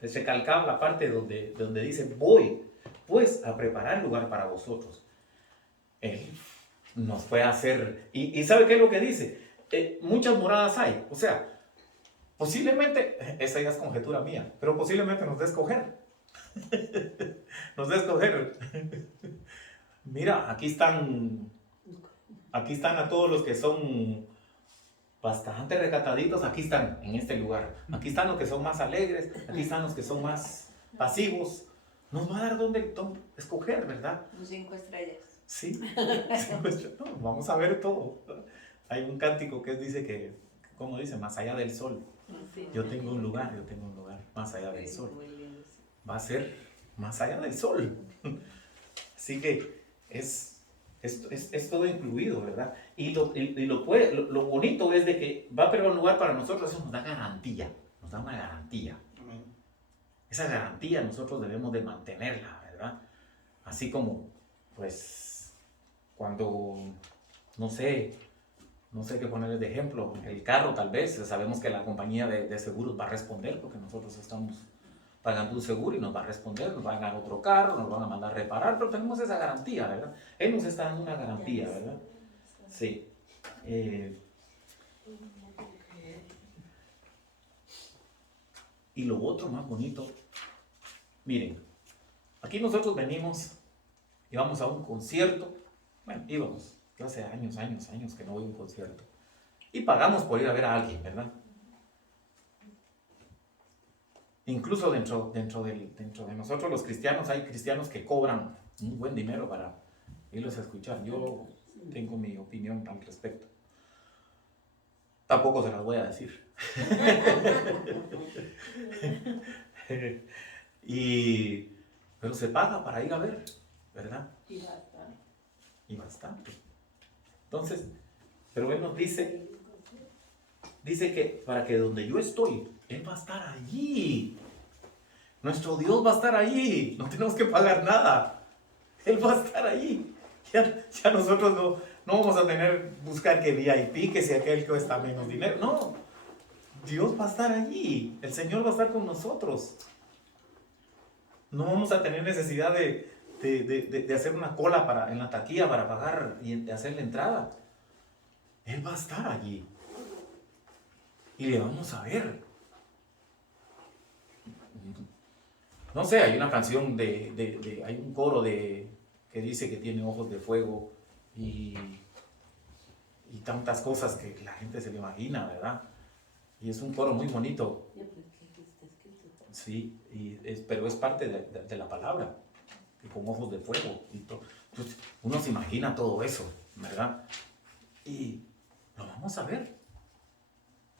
Les recalcaba la parte donde dice, voy pues a preparar lugar para vosotros. Él nos fue a hacer, y ¿sabe qué es lo que dice? Muchas moradas hay, o sea, posiblemente, esa ya es conjetura mía, pero posiblemente nos dé escoger. Nos dé escoger. Mira, aquí están a todos los que son bastante recataditos, aquí están en este lugar. Aquí están los que son más alegres, aquí están los que son más pasivos. Nos va a dar dónde escoger, ¿verdad? 5 estrellas. Sí, no, vamos a ver todo. Hay un cántico que dice que, ¿cómo dice? Más allá del sol. Yo tengo un lugar más allá del sol. Va a ser más allá del sol. Así que es todo incluido, ¿verdad? Y lo bonito es de que va a preparar un lugar para nosotros, eso nos da garantía, nos da una garantía. Esa garantía nosotros debemos de mantenerla, ¿verdad? Así como, pues, cuando, no sé qué ponerles de ejemplo, el carro tal vez, sabemos que la compañía de seguros va a responder porque nosotros estamos pagando un seguro y nos va a responder, nos van a dar otro carro, nos van a mandar a reparar, pero tenemos esa garantía, ¿verdad? Él nos está dando una garantía, ¿verdad? Sí. Y lo otro más bonito, miren, aquí nosotros venimos, íbamos a un concierto, bueno, íbamos, yo hace años que no voy a un concierto, y pagamos por ir a ver a alguien, ¿verdad? Incluso dentro de nosotros los cristianos, hay cristianos que cobran un buen dinero para irlos a escuchar. Yo tengo mi opinión al respecto. Tampoco se las voy a decir. Pero se paga para ir a ver, ¿verdad? Y bastante. Entonces, pero Él nos dice que para que donde yo estoy, Él va a estar allí. Nuestro Dios va a estar allí. No tenemos que pagar nada. Él va a estar allí. Ya nosotros no vamos a buscar que VIP, que sea aquel que cuesta menos dinero. No. Dios va a estar allí. El Señor va a estar con nosotros. No vamos a tener necesidad de hacer una cola en la taquilla para pagar y de hacer la entrada. Él va a estar allí. Y le vamos a ver. No sé, hay una canción hay un coro que dice que tiene ojos de fuego y tantas cosas que la gente se le imagina, ¿verdad? Y es un coro muy bonito. Sí, pero es parte de la palabra, que con ojos de fuego y todo. Entonces, uno se imagina todo eso, ¿verdad? Y lo vamos a ver.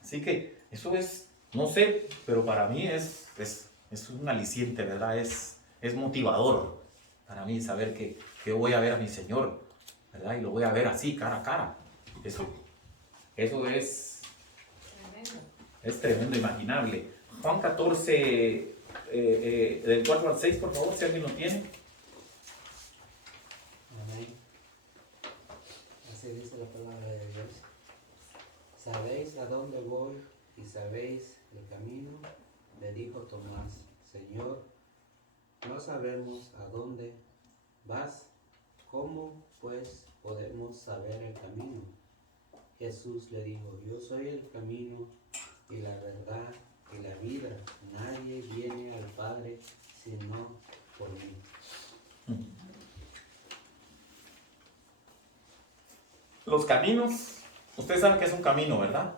Así que eso es, no sé, pero para mí es un aliciente, ¿verdad? Es motivador para mí saber que voy a ver a mi Señor, ¿verdad? Y lo voy a ver así, cara a cara. Eso es tremendo, imaginable. Juan 14, del 4 al 6, por favor, si alguien lo tiene. Amén. Así dice la palabra de Dios. ¿Sabéis a dónde voy y sabéis el camino? Le dijo Tomás, Señor, no sabemos a dónde vas, ¿cómo pues podemos saber el camino? Jesús le dijo, yo soy el camino y la verdad y la vida. Nadie viene al Padre sino por mí. Los caminos, ustedes saben que es un camino, ¿verdad?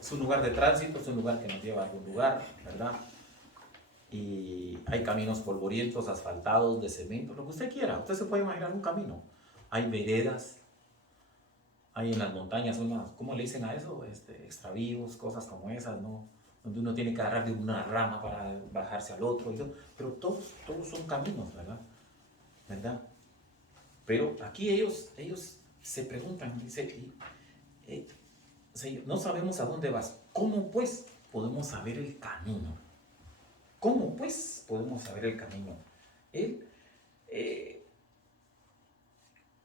Es un lugar de tránsito, es un lugar que nos lleva a algún lugar, ¿verdad? Y hay caminos polvorientos, asfaltados, de cemento, lo que usted quiera. Usted se puede imaginar un camino. Hay veredas, hay en las montañas unas, ¿cómo le dicen a eso? Extravíos, cosas como esas, ¿no? Donde uno tiene que agarrar de una rama para bajarse al otro, pero todos son caminos, ¿verdad? Pero aquí ellos se preguntan, dice, no sabemos a dónde vas. ¿Cómo pues podemos saber el camino? ¿Cómo pues podemos saber el camino? Él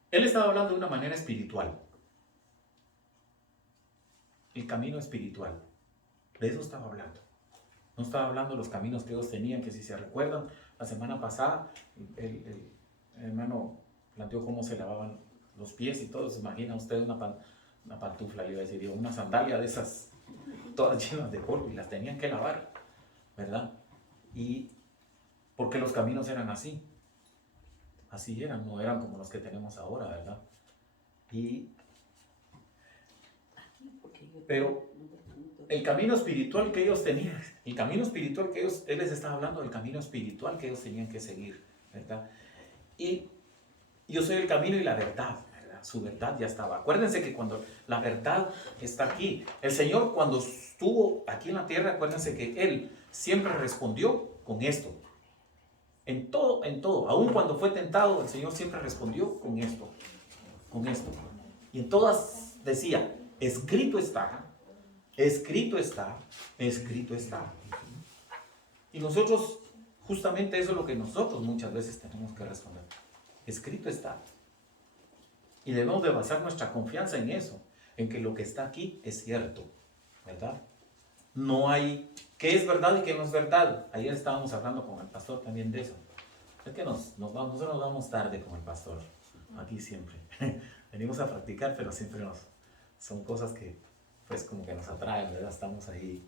estaba hablando de una manera espiritual. El camino espiritual. De eso estaba hablando. No estaba hablando de los caminos que ellos tenían, que si se recuerdan, la semana pasada el hermano planteó cómo se lavaban los pies y todo. ¿Se imagina usted una pantufla, le iba a decir, una sandalia de esas, todas llenas de polvo, y las tenían que lavar, ¿verdad? Y porque los caminos eran así eran, no eran como los que tenemos ahora, ¿verdad? Pero el camino espiritual que ellos tenían, él les estaba hablando del camino espiritual que ellos tenían que seguir, ¿verdad? Y yo soy el camino y la verdad, ¿verdad? Su verdad ya estaba. Acuérdense que cuando la verdad está aquí, el Señor cuando estuvo aquí en la tierra, acuérdense que Él siempre respondió con esto. En todo, aun cuando fue tentado, el Señor siempre respondió con esto. Y en todas decía, escrito está, escrito está, escrito está. Y nosotros, justamente eso es lo que nosotros muchas veces tenemos que responder. Escrito está. Y debemos de basar nuestra confianza en eso, en que lo que está aquí es cierto, ¿verdad? No hay qué es verdad y qué no es verdad. Ayer estábamos hablando con el pastor también de eso. Es que nosotros nos vamos tarde con el pastor, aquí siempre. Venimos a practicar, pero siempre son cosas que pues como que nos atraen, ¿verdad? Estamos ahí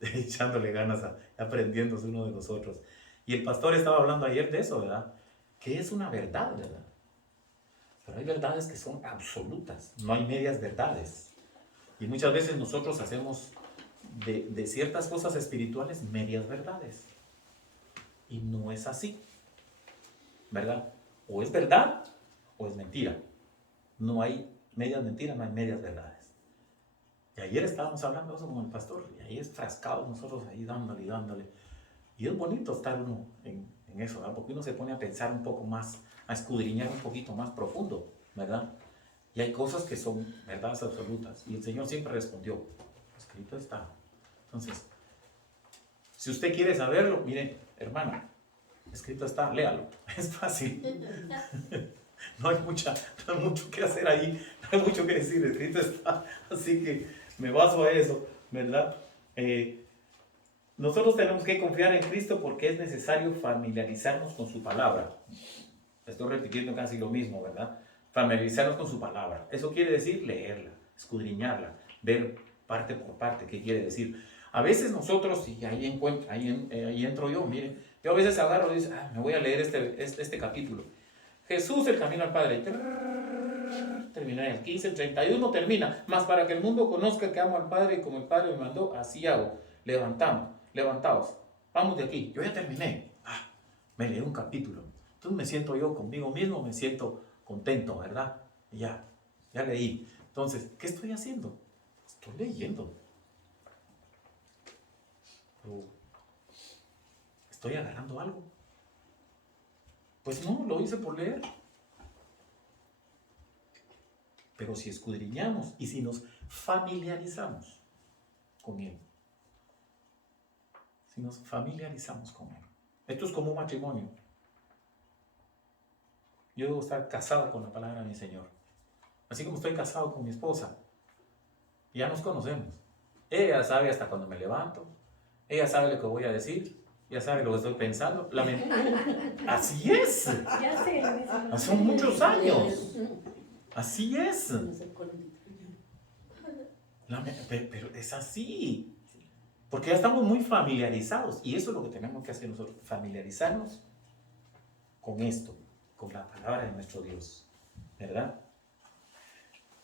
echándole ganas, aprendiendo uno de nosotros. Y el pastor estaba hablando ayer de eso, ¿verdad? Que es una verdad, ¿verdad? Pero hay verdades que son absolutas, no hay medias verdades. Y muchas veces nosotros hacemos de ciertas cosas espirituales medias verdades. Y no es así, ¿verdad? O es verdad o es mentira. No hay medias mentiras, no hay medias verdades. Y ayer estábamos hablando de eso con el pastor, y ahí es frascados nosotros ahí dándole. Y es bonito estar uno en eso, ¿verdad? Porque uno se pone a pensar un poco más, a escudriñar un poquito más profundo, ¿verdad? Y hay cosas que son verdades absolutas. Y el Señor siempre respondió, escrito está. Entonces, si usted quiere saberlo, mire, hermana, escrito está, léalo. Es fácil. No hay mucho que hacer ahí, no hay mucho que decir, escrito está. Así que me baso a eso, ¿verdad? Nosotros tenemos que confiar en Cristo porque es necesario familiarizarnos con su palabra. Estoy repitiendo casi lo mismo, ¿verdad? Familiarizarnos con su palabra. Eso quiere decir leerla, escudriñarla, ver parte por parte qué quiere decir. A veces nosotros, y ahí entro yo, miren, yo a veces agarro y digo, me voy a leer este capítulo. Jesús, el camino al Padre. Termina el 15, el 31 termina. Mas para que el mundo conozca que amo al Padre y como el Padre me mandó, así hago. Levantaos. Vamos de aquí. Yo ya terminé. Me leí un capítulo. Entonces me siento yo conmigo mismo, me siento contento, ¿verdad? Ya leí. Entonces, ¿qué estoy haciendo? Estoy leyendo. ¿Estoy agarrando algo? Pues no, lo hice por leer. Pero si escudriñamos y si nos familiarizamos con Él. Si nos familiarizamos con Él. Esto es como un matrimonio. Yo debo estar casado con la palabra de mi Señor. Así como estoy casado con mi esposa. Ya nos conocemos. Ella sabe hasta cuando me levanto. Ella sabe lo que voy a decir. Ya sabe lo que estoy pensando. Así es. Ya sé. Son muchos años. Así es. Pero es así. Porque ya estamos muy familiarizados. Y eso es lo que tenemos que hacer nosotros. Familiarizarnos con esto. Con la palabra de nuestro Dios. ¿Verdad?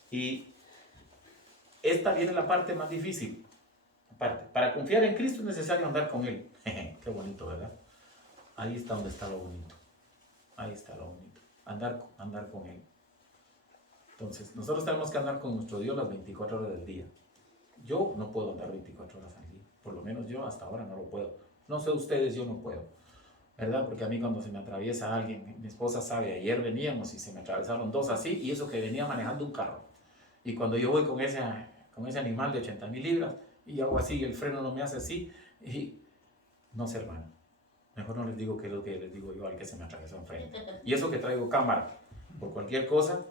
Y esta viene la parte más difícil. Para confiar en Cristo es necesario andar con Él. Qué bonito, ¿verdad? Ahí está donde está lo bonito. Ahí está lo bonito. Andar con Él. Entonces, nosotros tenemos que andar con nuestro Dios las 24 horas del día. Yo no puedo andar 24 horas al día. Por lo menos yo hasta ahora no lo puedo. No sé ustedes, yo no puedo. ¿Verdad? Porque a mí cuando se me atraviesa alguien, mi esposa sabe, ayer veníamos y se me atravesaron dos así, y eso que venía manejando un carro. Y cuando yo voy con ese animal de 80,000 libras, y hago así, y el freno no me hace así, y no sé, hermano. Mejor no les digo qué es lo que les digo yo al que se me atravesó enfrente. Y eso que traigo cámara, por cualquier cosa,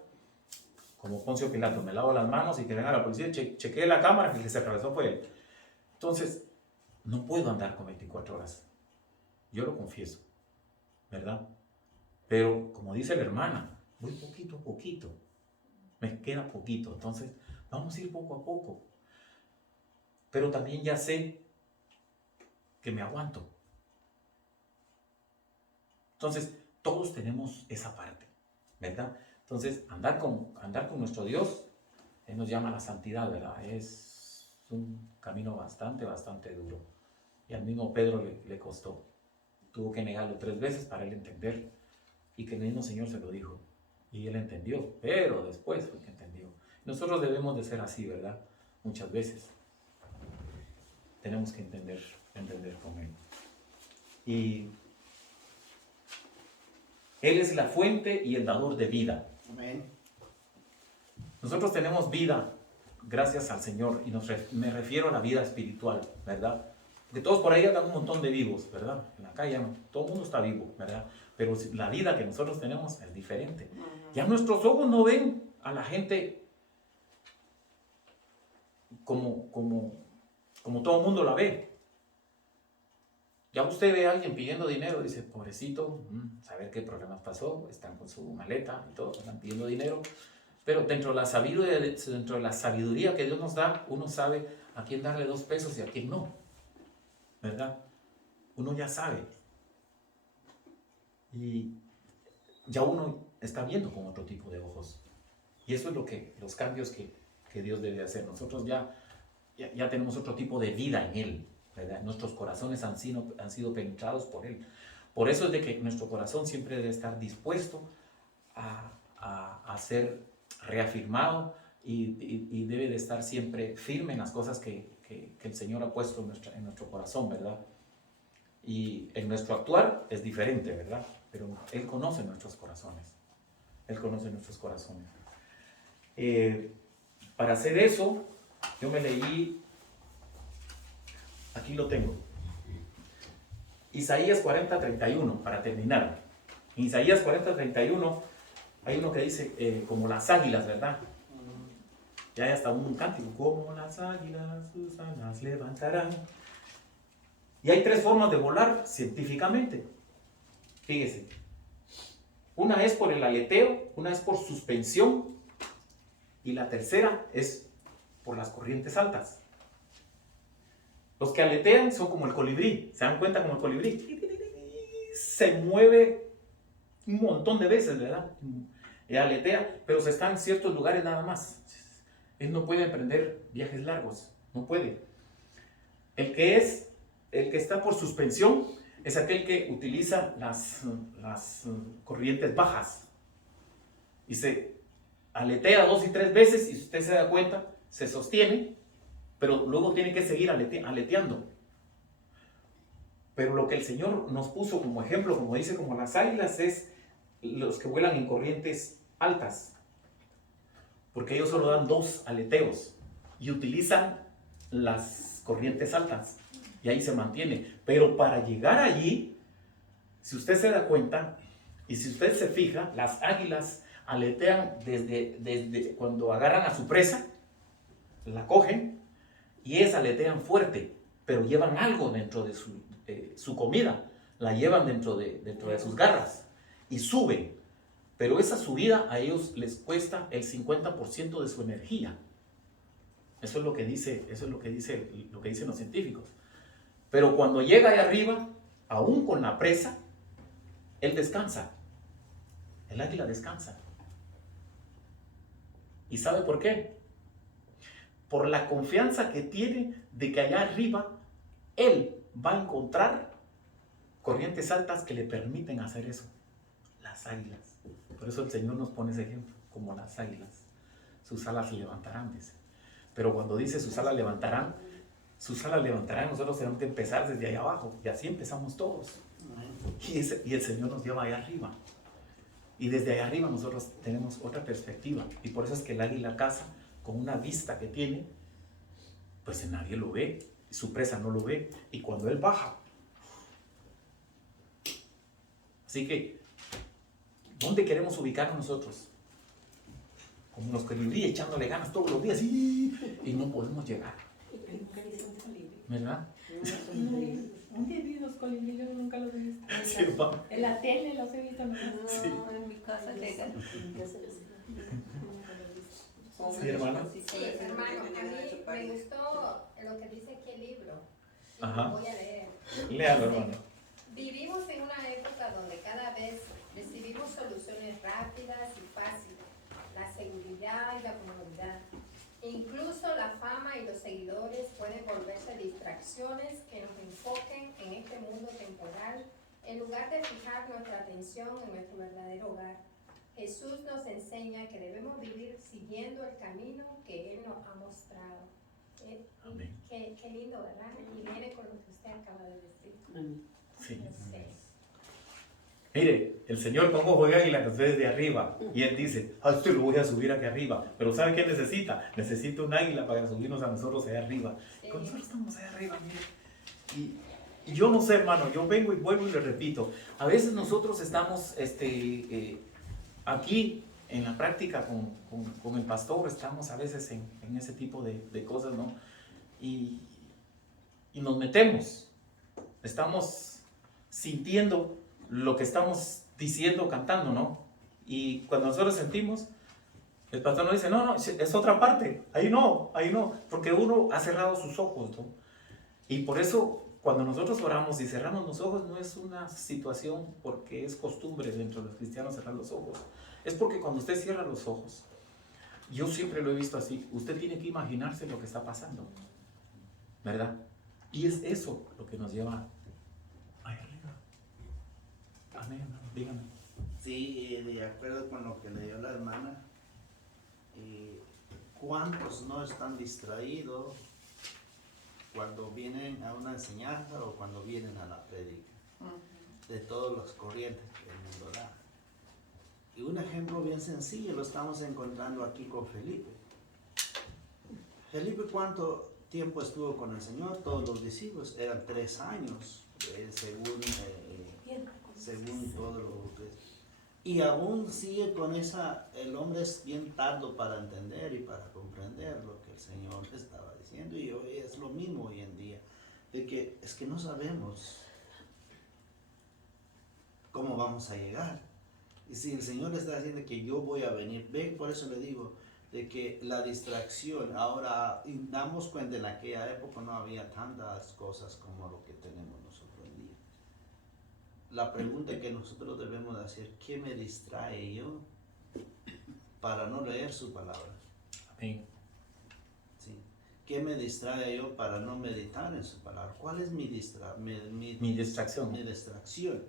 como Poncio Pilato, me lavo las manos y que venga la policía, chequee la cámara, que el que se atravesó fue él. Entonces, no puedo andar con 24 horas. Yo lo confieso, ¿verdad? Pero, como dice la hermana, voy poquito a poquito. Me queda poquito. Entonces, vamos a ir poco a poco. Pero también ya sé que me aguanto. Entonces, todos tenemos esa parte, ¿verdad? Entonces, andar con nuestro Dios, Él nos llama a la santidad, ¿verdad? Es un camino bastante duro. Y al mismo Pedro le costó. Tuvo que negarlo 3 veces para él entender. Y que el mismo Señor se lo dijo. Y él entendió, pero después fue que entendió. Nosotros debemos de ser así, ¿verdad? Muchas veces. Tenemos que entender con Él. Y Él es la fuente y el dador de vida. Amén. Nosotros tenemos vida gracias al Señor, y me refiero a la vida espiritual, ¿verdad? Porque todos por ahí andan un montón de vivos, ¿verdad? En la calle todo el mundo está vivo, ¿verdad? Pero la vida que nosotros tenemos es diferente. Ya nuestros ojos no ven a la gente como todo el mundo la ve. Ya usted ve a alguien pidiendo dinero, dice, pobrecito, saber qué problemas pasó, están con su maleta y todo, están pidiendo dinero. Pero dentro de la sabiduría que Dios nos da, uno sabe a quién darle 2 pesos y a quién no, ¿verdad? Uno ya sabe. Y ya uno está viendo con otro tipo de ojos. Y eso es los cambios que Dios debe hacer. Nosotros ya tenemos otro tipo de vida en Él, ¿verdad? Nuestros corazones han sido penetrados por Él. Por eso es de que nuestro corazón siempre debe estar dispuesto a ser reafirmado y debe de estar siempre firme en las cosas que el Señor ha puesto en nuestro corazón, ¿verdad? Y en nuestro actuar es diferente, ¿verdad? Pero Él conoce nuestros corazones. Él conoce nuestros corazones. Para hacer eso, yo me leí, aquí lo tengo, Isaías 40:31, para terminar. En Isaías 40:31 hay uno que dice, como las águilas, ¿verdad? Ya hay hasta un cántico, como las águilas sus alas levantarán. Y hay 3 formas de volar científicamente. Fíjese. Una es por el aleteo, una es por suspensión y la tercera es por las corrientes altas. Los que aletean son como el colibrí. ¿Se dan cuenta como el colibrí? Se mueve un montón de veces, ¿verdad? Aletea, pero se está en ciertos lugares nada más. Él no puede emprender viajes largos. No puede. El que está por suspensión es aquel que utiliza las corrientes bajas y se aletea 2 y 3 veces y si usted se da cuenta, se sostiene, pero luego tiene que seguir aleteando. Pero lo que el Señor nos puso como ejemplo, como dice, como las águilas, es los que vuelan en corrientes altas, porque ellos solo dan 2 aleteos y utilizan las corrientes altas. Y ahí se mantiene. Pero para llegar allí, si usted se da cuenta, y si usted se fija, las águilas aletean desde cuando agarran a su presa, la cogen, y aletean fuerte, pero llevan algo dentro de su comida, la llevan dentro de sus garras, y suben. Pero esa subida a ellos les cuesta el 50% de su energía. Eso es lo que dicen los científicos. Pero cuando llega ahí arriba, aún con la presa, él descansa. El águila descansa. ¿Y sabe por qué? Por la confianza que tiene de que allá arriba él va a encontrar corrientes altas que le permiten hacer eso. Las águilas. Por eso el Señor nos pone ese ejemplo, como las águilas. Sus alas se levantarán, dice. Pero cuando dice sus alas levantarán, nosotros tenemos que empezar desde ahí abajo. Y así empezamos todos. Y el Señor nos lleva allá arriba. Y desde allá arriba nosotros tenemos otra perspectiva. Y por eso es que el águila caza con una vista que tiene, pues nadie lo ve. Su presa no lo ve. Y cuando él baja. Así que, ¿dónde queremos ubicarnos nosotros? Como los colibríes echándole ganas todos los días y no podemos llegar. ¿Verdad? ¿Dónde vi los colibríes? Yo nunca los he visto. Sí, hermano. En la tele los he visto. ¿No? Sí. En mi casa llegan. Sí, hermano. Sí, hermano, a mí me gustó lo que dice aquí el libro. Y Ajá. lo voy a leer. Léalo, hermano. Vivimos en una época donde cada vez recibimos soluciones rápidas y fáciles. La seguridad y la comodidad. Incluso la fama y los seguidores pueden volverse distracciones que nos enfoquen en este mundo temporal en lugar de fijar nuestra atención en nuestro verdadero hogar. Jesús nos enseña que debemos vivir siguiendo el camino que Él nos ha mostrado. Amén. Qué lindo, ¿verdad? Y viene con lo que usted acaba de decir. Sí. Sí. Mire, el Señor con ojo de águila nos ve desde arriba y Él dice, a usted lo voy a subir aquí arriba, pero ¿sabe qué necesita? Necesita un águila para subirnos a nosotros allá arriba. Sí. Cuando nosotros estamos allá arriba, mire, y yo no sé, hermano, yo vengo y vuelvo y le repito, a veces nosotros estamos aquí en la práctica con el pastor, estamos a veces en ese tipo de cosas, ¿no? Y nos metemos, estamos sintiendo lo que estamos diciendo, cantando, ¿no? Y cuando nosotros sentimos, el pastor nos dice, no, es otra parte, ahí no, porque uno ha cerrado sus ojos, ¿no? Y por eso, cuando nosotros oramos y cerramos los ojos, no es una situación porque es costumbre dentro de los cristianos cerrar los ojos, es porque cuando usted cierra los ojos, yo siempre lo he visto así, usted tiene que imaginarse lo que está pasando, ¿verdad? Y es eso lo que nos lleva ahí arriba. Amén, dígame. Sí, de acuerdo con lo que leyó la hermana, ¿cuántos no están distraídos cuando vienen a una enseñanza o cuando vienen a la prédica? De todas las corrientes que el mundo da. Y un ejemplo bien sencillo lo estamos encontrando aquí con Felipe. Felipe, ¿cuánto tiempo estuvo con el Señor? Todos los discípulos eran 3 años, según todo lo que... Y aún sigue con esa, el hombre es bien tardo para entender y para comprender lo que el Señor le estaba diciendo, y hoy es lo mismo hoy en día, de que es que no sabemos cómo vamos a llegar. Y si el Señor le está diciendo que yo voy a venir, ve, por eso le digo, de que la distracción, ahora damos cuenta, en aquella época no había tantas cosas como lo que tenemos nosotros hoy día. La pregunta que nosotros debemos de hacer, ¿qué me distrae yo para no leer su palabra? Amén. ¿Sí? ¿Qué me distrae yo para no meditar en su palabra? ¿Cuál es mi distracción? Mi distracción. Mi distracción.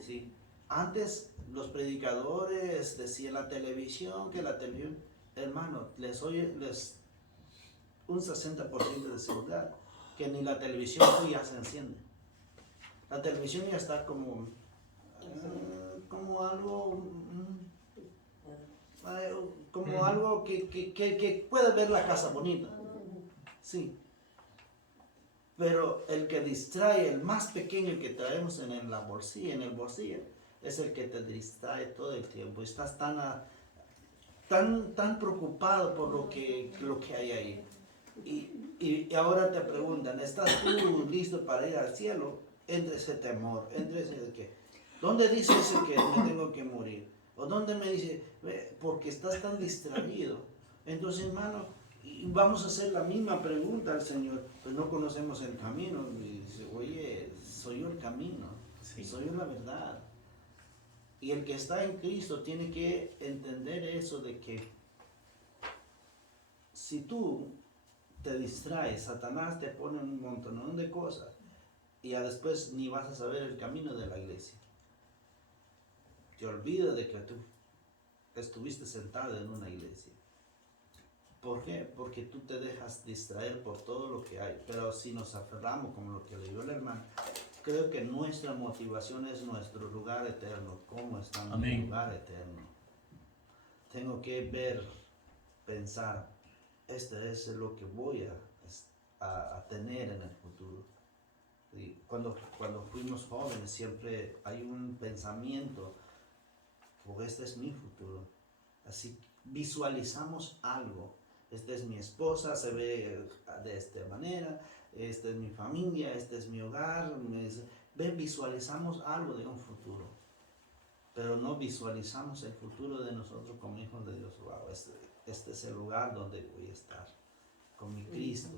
¿Sí? Antes los predicadores decían la televisión, que la televisión, hermano, les un 60% de seguridad, que ni la televisión hoy ya se enciende. La televisión ya está como algo, como algo que puede ver la casa bonita. Sí. Pero el que distrae, el más pequeño que traemos en el bolsillo, es el que te distrae todo el tiempo. Estás tan preocupado por lo que hay ahí. Y ahora te preguntan, ¿estás tú listo para ir al cielo? Entre ese temor, entre ese que, ¿dónde dice ese que me tengo que morir? ¿O dónde me dice? Porque estás tan distraído. Entonces, hermano, Y vamos a hacer la misma pregunta al Señor, pues no conocemos el camino. Y dice, oye, soy yo el camino, Sí. soy yo la verdad. Y el que está en Cristo tiene que entender eso de que si tú te distraes, Satanás te pone un montón de cosas y ya después ni vas a saber el camino de la iglesia. Te olvidas de que tú estuviste sentado en una iglesia. ¿Por qué? Porque tú te dejas distraer por todo lo que hay. Pero si nos aferramos, como lo que leyó el hermano, creo que nuestra motivación es nuestro lugar eterno. ¿Cómo está mi Amén. lugar eterno? Tengo que ver, pensar, este es lo que voy a tener en el futuro. Y cuando fuimos jóvenes siempre hay un pensamiento, porque este es mi futuro. Así visualizamos algo. Esta es mi esposa, se ve de esta manera, esta es mi familia, este es mi hogar. Visualizamos algo de un futuro, pero no visualizamos el futuro de nosotros como hijos de Dios. Wow, este es el lugar donde voy a estar, con mi Cristo,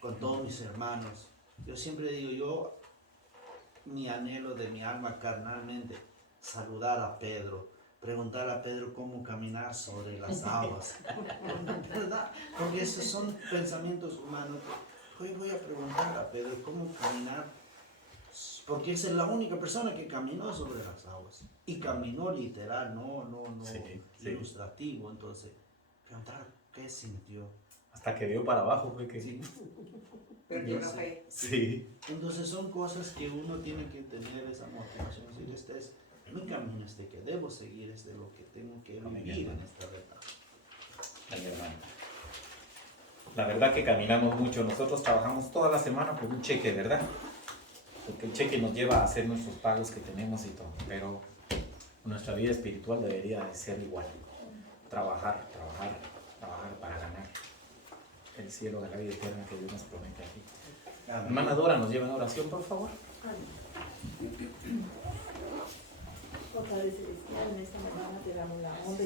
con todos mis hermanos. Yo siempre digo, mi anhelo de mi alma carnalmente, saludar a Pedro, preguntar a Pedro cómo caminar sobre las aguas, ¿verdad? Porque esos son pensamientos humanos. Hoy voy a preguntar a Pedro cómo caminar, porque esa es la única persona que caminó sobre las aguas, y caminó literal, no Sí. ilustrativo. Entonces, preguntar qué sintió. Hasta que vio para abajo fue que... Sí. Perdió la fe. Sí. Entonces son cosas que uno tiene que tener esa motivación, decir, este es mi camino, que debo seguir, es de lo que tengo que Amén, vivir en hermano. esta verdad. Ay, hermano. La verdad que caminamos mucho. Nosotros trabajamos toda la semana por un cheque, ¿verdad? Porque el cheque nos lleva a hacer nuestros pagos que tenemos y todo. Pero nuestra vida espiritual debería de ser igual. Trabajar para ganar el cielo de la vida eterna que Dios nos promete aquí. Hermana Dora, ¿nos lleva en oración, por favor? Padre Celestial, en esta mañana te damos la honra y